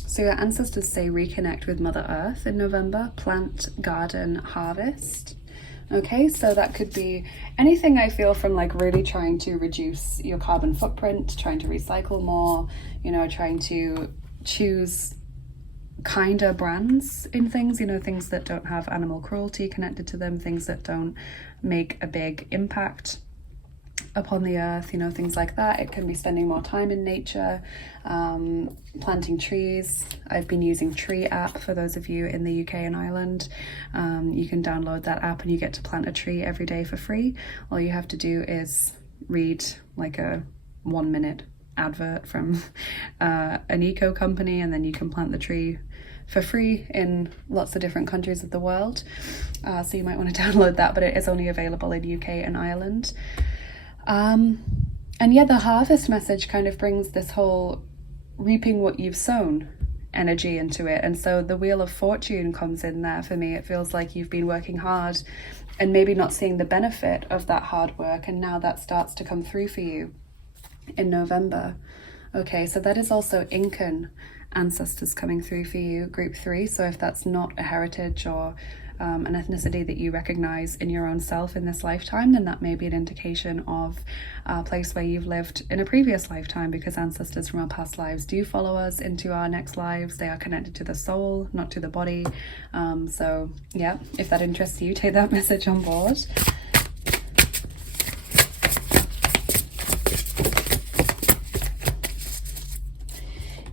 So your ancestors say reconnect with Mother Earth in November, plant, garden, harvest. Okay, so that could be anything, I feel, from like really trying to reduce your carbon footprint, trying to recycle more, you know, trying to choose kinder brands in things, you know, things that don't have animal cruelty connected to them, things that don't make a big impact upon the earth, you know, things like that. It can be spending more time in nature, planting trees. I've been using Tree app for those of you in the UK and Ireland. You can download that app and you get to plant a tree every day for free. All you have to do is read like a 1-minute advert from an eco company, and then you can plant the tree for free in lots of different countries of the world. So you might want to download that, but it is only available in UK and Ireland. And yeah, the harvest message kind of brings this whole reaping what you've sown energy into it. And so the Wheel of Fortune comes in there for me. It feels like you've been working hard and maybe not seeing the benefit of that hard work, and now that starts to come through for you in November. Okay, so that is also Incan ancestors coming through for you, group 3. So if that's not a heritage or an ethnicity that you recognize in your own self in this lifetime, then that may be an indication of a place where you've lived in a previous lifetime, because ancestors from our past lives do follow us into our next lives. They are connected to the soul, not to the body. So yeah, if that interests you, take that message on board.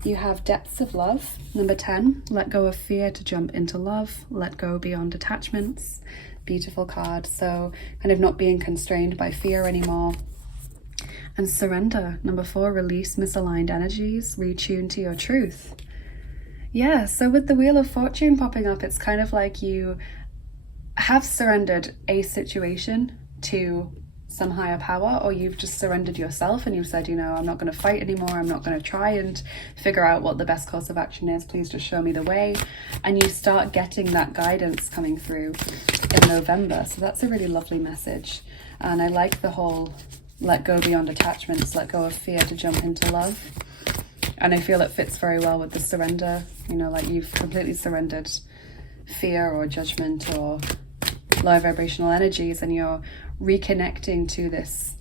You have Depths of Love, number 10. Let go of fear to jump into love. Let go beyond attachments. Beautiful card. So kind of not being constrained by fear anymore. And surrender. Number 4, release misaligned energies, retune to your truth. Yeah, so with the Wheel of Fortune popping up, it's kind of like you have surrendered a situation to some higher power, or you've just surrendered yourself and you've said, you know, I'm not going to fight anymore, I'm not going to try and figure out what the best course of action is, please just show me the way. And you start getting that guidance coming through in November. So that's a really lovely message. And I like the whole let go beyond attachments, let go of fear to jump into love. And I feel it fits very well with the surrender, you know, like you've completely surrendered fear or judgment or low vibrational energies, and you're reconnecting to this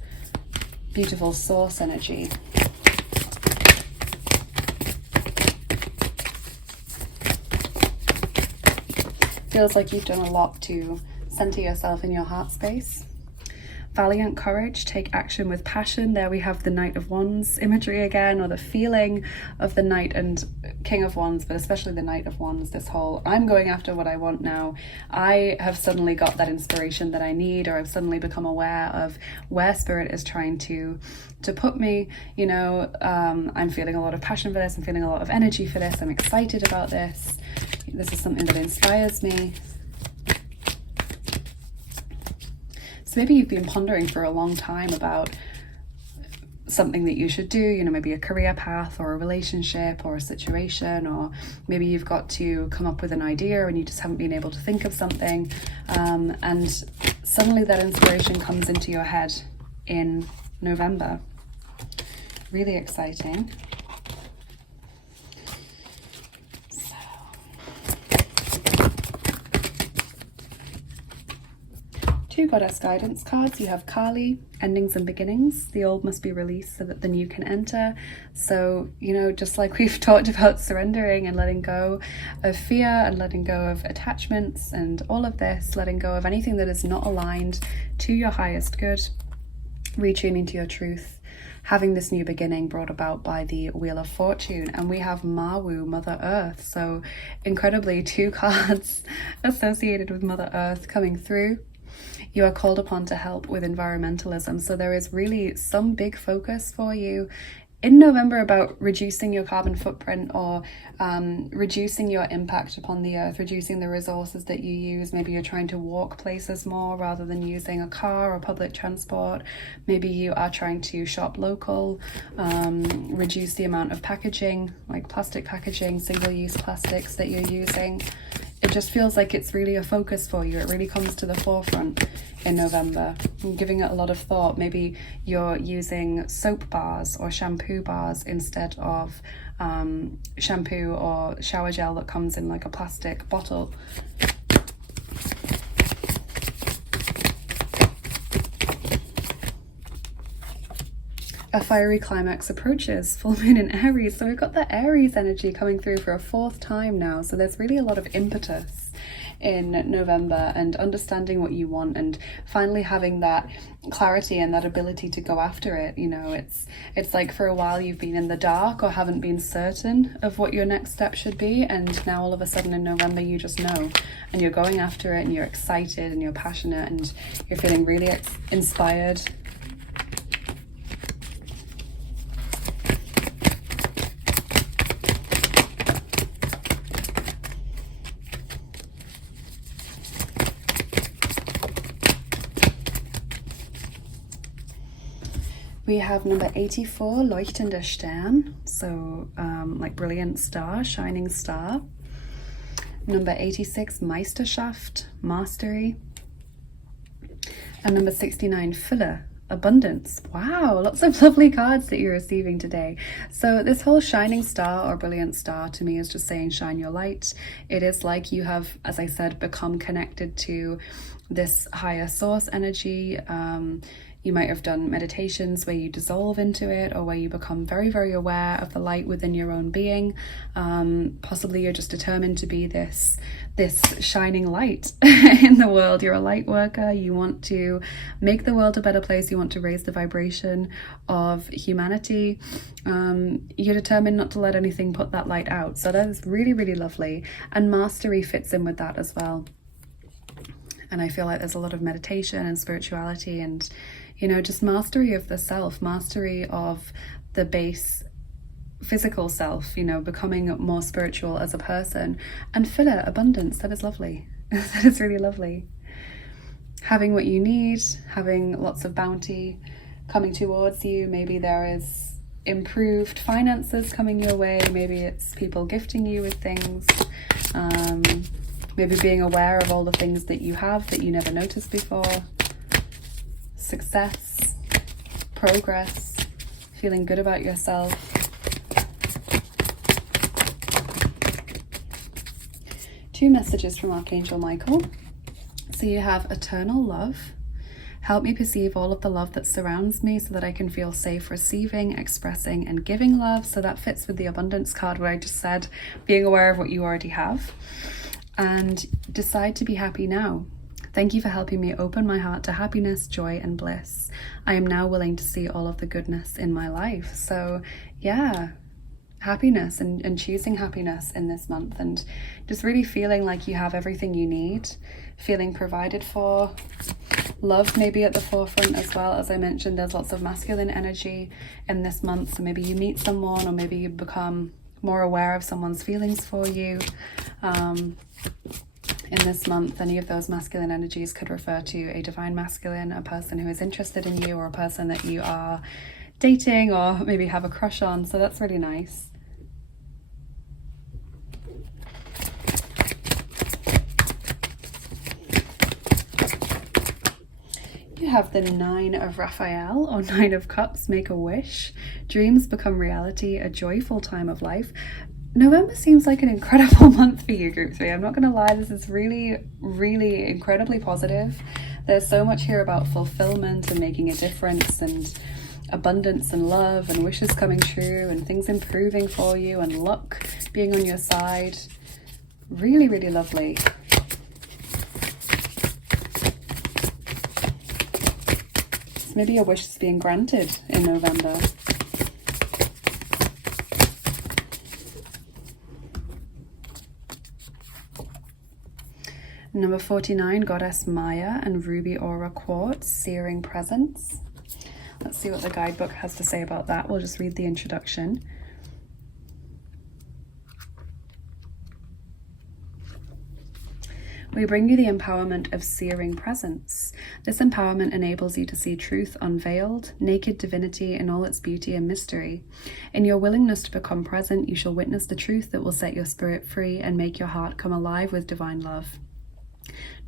beautiful source energy. Feels like you've done a lot to center yourself in your heart space. Valiant courage, take action with passion. There we have the Knight of Wands imagery again, or the feeling of the Knight and King of Wands, but especially the Knight of Wands, this whole I'm going after what I want now. I have suddenly got that inspiration that I need, or I've suddenly become aware of where spirit is trying to put me. You know, I'm feeling a lot of passion for this, I'm feeling a lot of energy for this, I'm excited about this. This is something that inspires me. So maybe you've been pondering for a long time about something that you should do, you know, maybe a career path or a relationship or a situation, or maybe you've got to come up with an idea and you just haven't been able to think of something. And suddenly that inspiration comes into your head in November. Really exciting. 2 goddess guidance cards. You have Kali, endings and beginnings. The old must be released so that the new can enter. So, you know, just like we've talked about surrendering and letting go of fear and letting go of attachments and all of this, letting go of anything that is not aligned to your highest good, retuning to your truth, having this new beginning brought about by the Wheel of Fortune. And we have Mawu, Mother Earth. So incredibly 2 cards associated with Mother Earth coming through. You are called upon to help with environmentalism. So there is really some big focus for you in November about reducing your carbon footprint, or reducing your impact upon the earth, reducing the resources that you use. Maybe you're trying to walk places more rather than using a car or public transport. Maybe you are trying to shop local, reduce the amount of packaging, like plastic packaging, single-use plastics that you're using. It just feels like it's really a focus for you. It really comes to the forefront in November. I'm giving it a lot of thought. Maybe you're using soap bars or shampoo bars instead of shampoo or shower gel that comes in like a plastic bottle. A fiery climax approaches, full moon in Aries. So we've got the Aries energy coming through for a 4th time now. So there's really a lot of impetus in November, and understanding what you want and finally having that clarity and that ability to go after it. You know, it's like for a while you've been in the dark or haven't been certain of what your next step should be, and now all of a sudden in November you just know, and you're going after it, and you're excited and you're passionate and you're feeling really inspired. We have number 84, leuchtender Stern, so like brilliant star, shining star. Number 86, Meisterschaft, mastery. And number 69, Fülle, abundance. Wow, lots of lovely cards that you're receiving today. So this whole shining star or brilliant star to me is just saying shine your light. It is like you have, as I said, become connected to this higher source energy. You might have done meditations where you dissolve into it, or where you become very, very aware of the light within your own being. Possibly you're just determined to be this shining light in the world. You're a light worker. You want to make the world a better place. You want to raise the vibration of humanity. You're determined not to let anything put that light out. So that is really, really lovely. And mastery fits in with that as well. And I feel like there's a lot of meditation and spirituality and, You know, just mastery of the self, mastery of the base physical self, you know, becoming more spiritual as a person. And filler, abundance, that is lovely. That is really lovely. Having what you need, having lots of bounty coming towards you. Maybe there is improved finances coming your way. Maybe it's people gifting you with things. Maybe being aware of all the things that you have that you never noticed before. Success, progress, feeling good about yourself. Two messages from Archangel Michael. So you have eternal love. Help me perceive all of the love that surrounds me so that I can feel safe receiving, expressing, and giving love. So that fits with the abundance card where I just said, being aware of what you already have. And decide to be happy now. Thank you for helping me open my heart to happiness, joy, and bliss. I am now willing to see all of the goodness in my life. So yeah, happiness and choosing happiness in this month, and just really feeling like you have everything you need, feeling provided for. Love may be at the forefront as well. As I mentioned, there's lots of masculine energy in this month, so maybe you meet someone, or maybe you become more aware of someone's feelings for you. In this month, any of those masculine energies could refer to a divine masculine, a person who is interested in you, or a person that you are dating or maybe have a crush on. So that's really nice. You have the 9 of Raphael, or 9 of Cups. Make a wish. Dreams become reality. A joyful time of life. November seems like an incredible month for you, Group 3. I'm not going to lie, this is really, really incredibly positive. There's so much here about fulfillment and making a difference, and abundance and love, and wishes coming true, and things improving for you, and luck being on your side. Really, really lovely. So maybe your wish is being granted in November. Number 49, Goddess Maya and Ruby Aura Quartz, Searing Presence. Let's see what the guidebook has to say about that. We'll just read the introduction. We bring you the empowerment of searing presence. This empowerment enables you to see truth unveiled, naked divinity in all its beauty and mystery. In your willingness to become present, you shall witness the truth that will set your spirit free and make your heart come alive with divine love.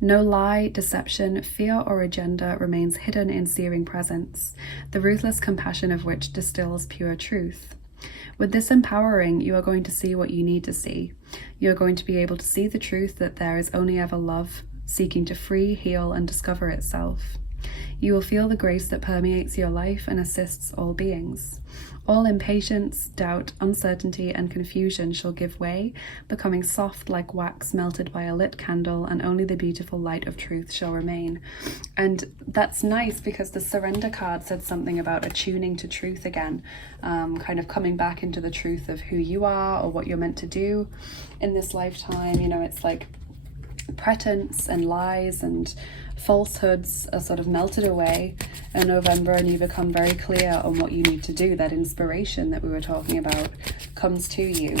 No lie, deception, fear, or agenda remains hidden in searing presence, the ruthless compassion of which distills pure truth. With this empowering, you are going to see what you need to see. You are going to be able to see the truth that there is only ever love, seeking to free, heal, and discover itself. You will feel the grace that permeates your life and assists all beings. All impatience, doubt, uncertainty, and confusion shall give way, becoming soft like wax melted by a lit candle, and only the beautiful light of truth shall remain. And that's nice because the surrender card said something about attuning to truth again, kind of coming back into the truth of who you are or what you're meant to do in this lifetime. You know, it's like pretense and lies and falsehoods are sort of melted away in November, and you become very clear on what you need to do. That inspiration that we were talking about comes to you.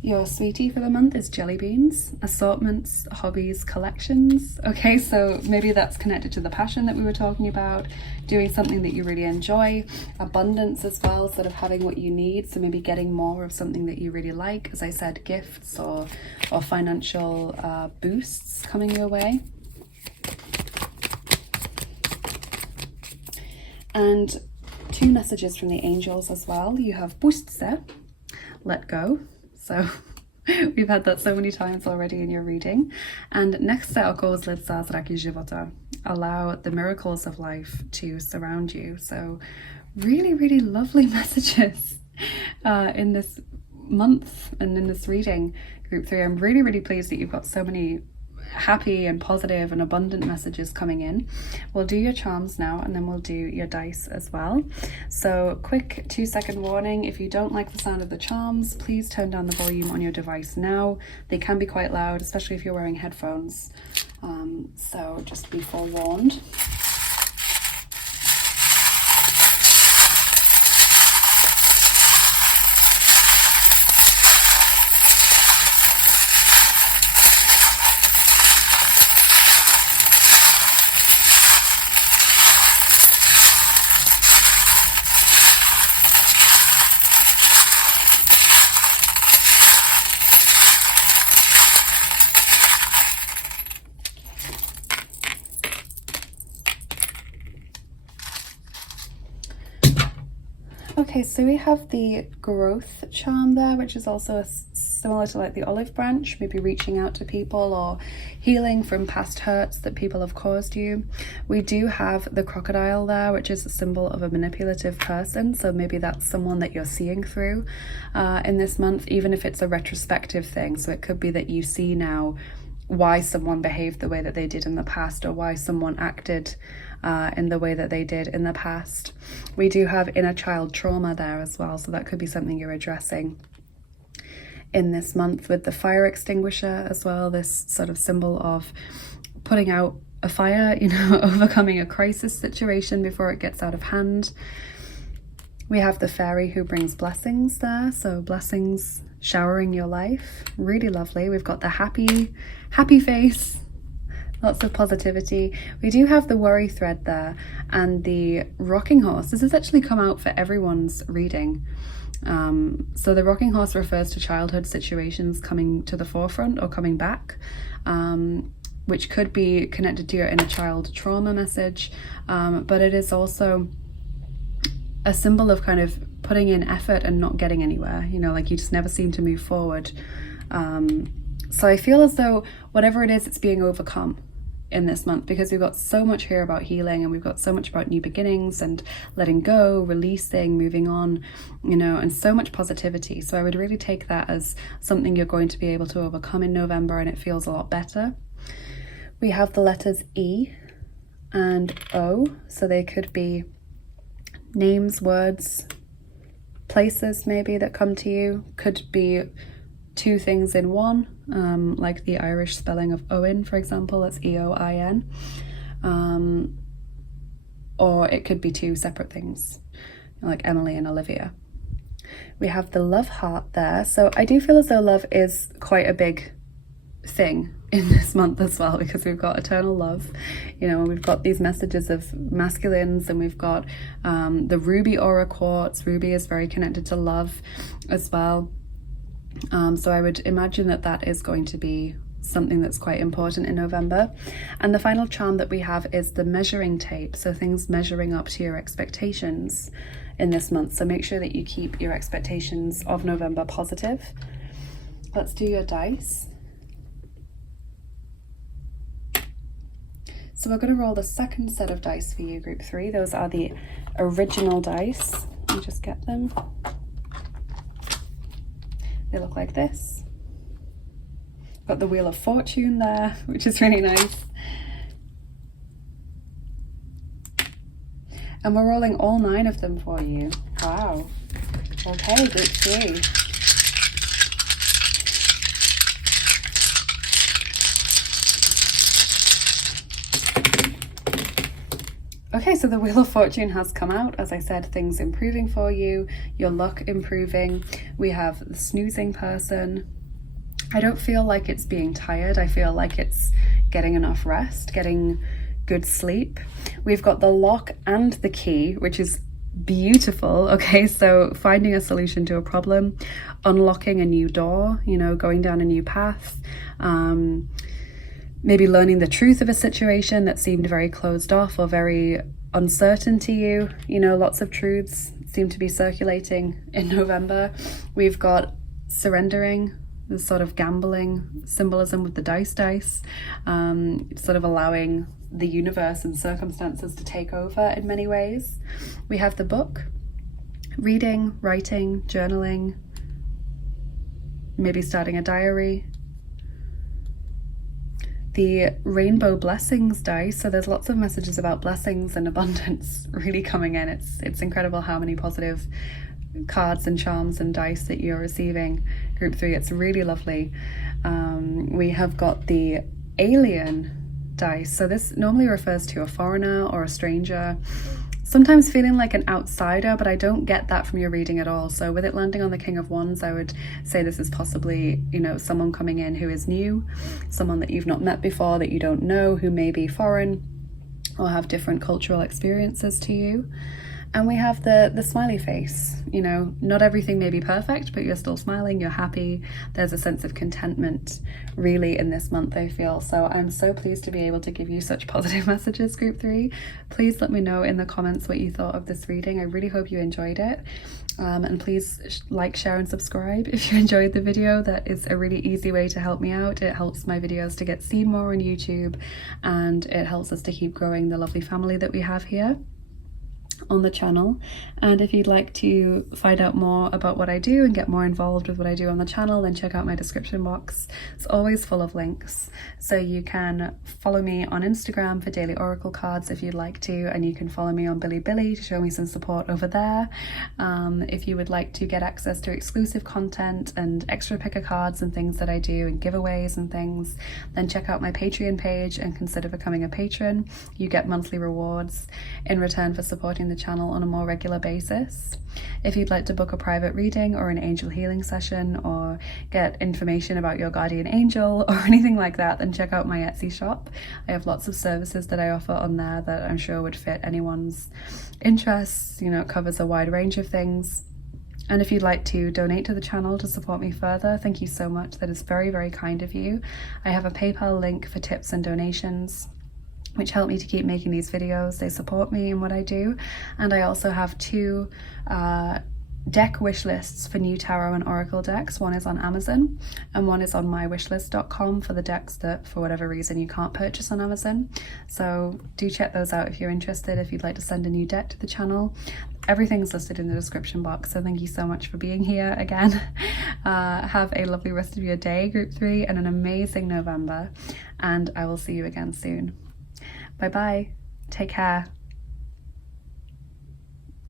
Your sweetie for the month is jelly beans, assortments, hobbies, collections. Okay, so maybe that's connected to the passion that we were talking about, doing something that you really enjoy, abundance as well, sort of having what you need. So maybe getting more of something that you really like. As I said, gifts or financial boosts coming your way. And 2 messages from the angels as well. You have Puśćcie, let go. So we've had that so many times already in your reading. And nechce oko zlitsa zraky života. Allow the miracles of life to surround you. So really, really lovely messages in this month and in this reading, Group 3. I'm really, really pleased that you've got so many happy and positive and abundant messages coming in. We'll do your charms now, and then we'll do your dice as well. So quick 2-second warning, if you don't like the sound of the charms, please turn down the volume on your device now. They can be quite loud, especially if you're wearing headphones. So just be forewarned. Okay, so we have the growth charm there, which is also similar to like the olive branch, maybe reaching out to people or healing from past hurts that people have caused you. We do have the crocodile there, which is a symbol of a manipulative person, so maybe that's someone that you're seeing through in this month, even if it's a retrospective thing. So it could be that you see now why someone behaved the way that they did in the past, or why someone acted in the way that they did in the past. We do have inner child trauma there as well, so that could be something you're addressing in this month, with the fire extinguisher as well, this sort of symbol of putting out a fire, you know, overcoming a crisis situation before it gets out of hand. We have the fairy who brings blessings there, so blessings showering your life, really lovely. We've got the happy face, lots of positivity. We do have the worry thread there, and the rocking horse. This has actually come out for everyone's reading. So the rocking horse refers to childhood situations coming to the forefront or coming back, which could be connected to your inner child trauma message, but it is also a symbol of kind of putting in effort and not getting anywhere, you know, like you just never seem to move forward. So I feel as though whatever it is, it's being overcome in this month, because we've got so much here about healing, and we've got so much about new beginnings and letting go, releasing, moving on, you know, and so much positivity. So I would really take that as something you're going to be able to overcome in November, and it feels a lot better. We have the letters E and O, so they could be names, words, places maybe that come to you. Could be two things in one, like the Irish spelling of Owen, for example, that's E-O-I-N. Or it could be two separate things, like Emily and Olivia. We have the love heart there, so I do feel as though love is quite a big thing in this month as well, because we've got eternal love, you know, we've got these messages of masculines, and we've got the ruby aura quartz. Ruby is very connected to love as well. So I would imagine that that is going to be something that's quite important in November. And the final charm that we have is the measuring tape, so things measuring up to your expectations in this month. So make sure that you keep your expectations of November positive. Let's do your dice. So we're going to roll the second set of dice for you, group 3. Those are the original dice. Let me just get them. They look like this. Got the Wheel of Fortune there, which is really nice. And we're rolling all 9 of them for you. Wow. Okay, group 3. Okay, so the Wheel of Fortune has come out. As I said, things improving for you, your luck improving. We have the snoozing person. I don't feel like it's being tired. I feel like it's getting enough rest, getting good sleep. We've got the lock and the key, which is beautiful. Okay, so finding a solution to a problem, unlocking a new door, you know, going down a new path, maybe learning the truth of a situation that seemed very closed off or very uncertain to you. You know, lots of truths seem to be circulating in November. We've got surrendering, the sort of gambling symbolism with the dice, sort of allowing the universe and circumstances to take over in many ways. We have the book, reading, writing, journaling, maybe starting a diary. the Rainbow Blessings dice. So there's lots of messages about blessings and abundance really coming in. It's incredible how many positive cards and charms and dice that you're receiving, group 3. It's really lovely. We have got the Alien dice. So this normally refers to a foreigner or a stranger, sometimes feeling like an outsider, but I don't get that from your reading at all. So with it landing on the King of Wands, I would say this is possibly, you know, someone coming in who is new, someone that you've not met before, that you don't know, who may be foreign or have different cultural experiences to you. And we have the smiley face. You know, not everything may be perfect, but you're still smiling, you're happy. There's a sense of contentment really in this month, I feel. So I'm so pleased to be able to give you such positive messages, group 3. Please let me know in the comments what you thought of this reading. I really hope you enjoyed it. And please like, share and subscribe if you enjoyed the video. That is a really easy way to help me out. It helps my videos to get seen more on YouTube, and it helps us to keep growing the lovely family that we have here on the channel. And if you'd like to find out more about what I do and get more involved with what I do on the channel, then check out my description box. It's always full of links. So you can follow me on Instagram for daily oracle cards if you'd like to, and you can follow me on Bilibili to show me some support over there. If you would like to get access to exclusive content and extra picker cards and things that I do and giveaways and things, then check out my Patreon page and consider becoming a patron. You get monthly rewards in return for supporting the channel on a more regular basis. If you'd like to book a private reading or an angel healing session, or get information about your guardian angel or anything like that, then check out my Etsy shop. I have lots of services that I offer on there that I'm sure would fit anyone's interests. You know, it covers a wide range of things. And if you'd like to donate to the channel to support me further, thank you so much. That is very, very kind of you. I have a PayPal link for tips and donations, which help me to keep making these videos. They support me in what I do. And I also have 2 deck wish lists for new tarot and oracle decks. One is on Amazon and one is on mywishlist.com for the decks that for whatever reason you can't purchase on Amazon. So do check those out if you're interested, if you'd like to send a new deck to the channel. Everything's listed in the description box. So thank you so much for being here again. Have a lovely rest of your day, group 3, and an amazing November. And I will see you again soon. Bye bye. Take care.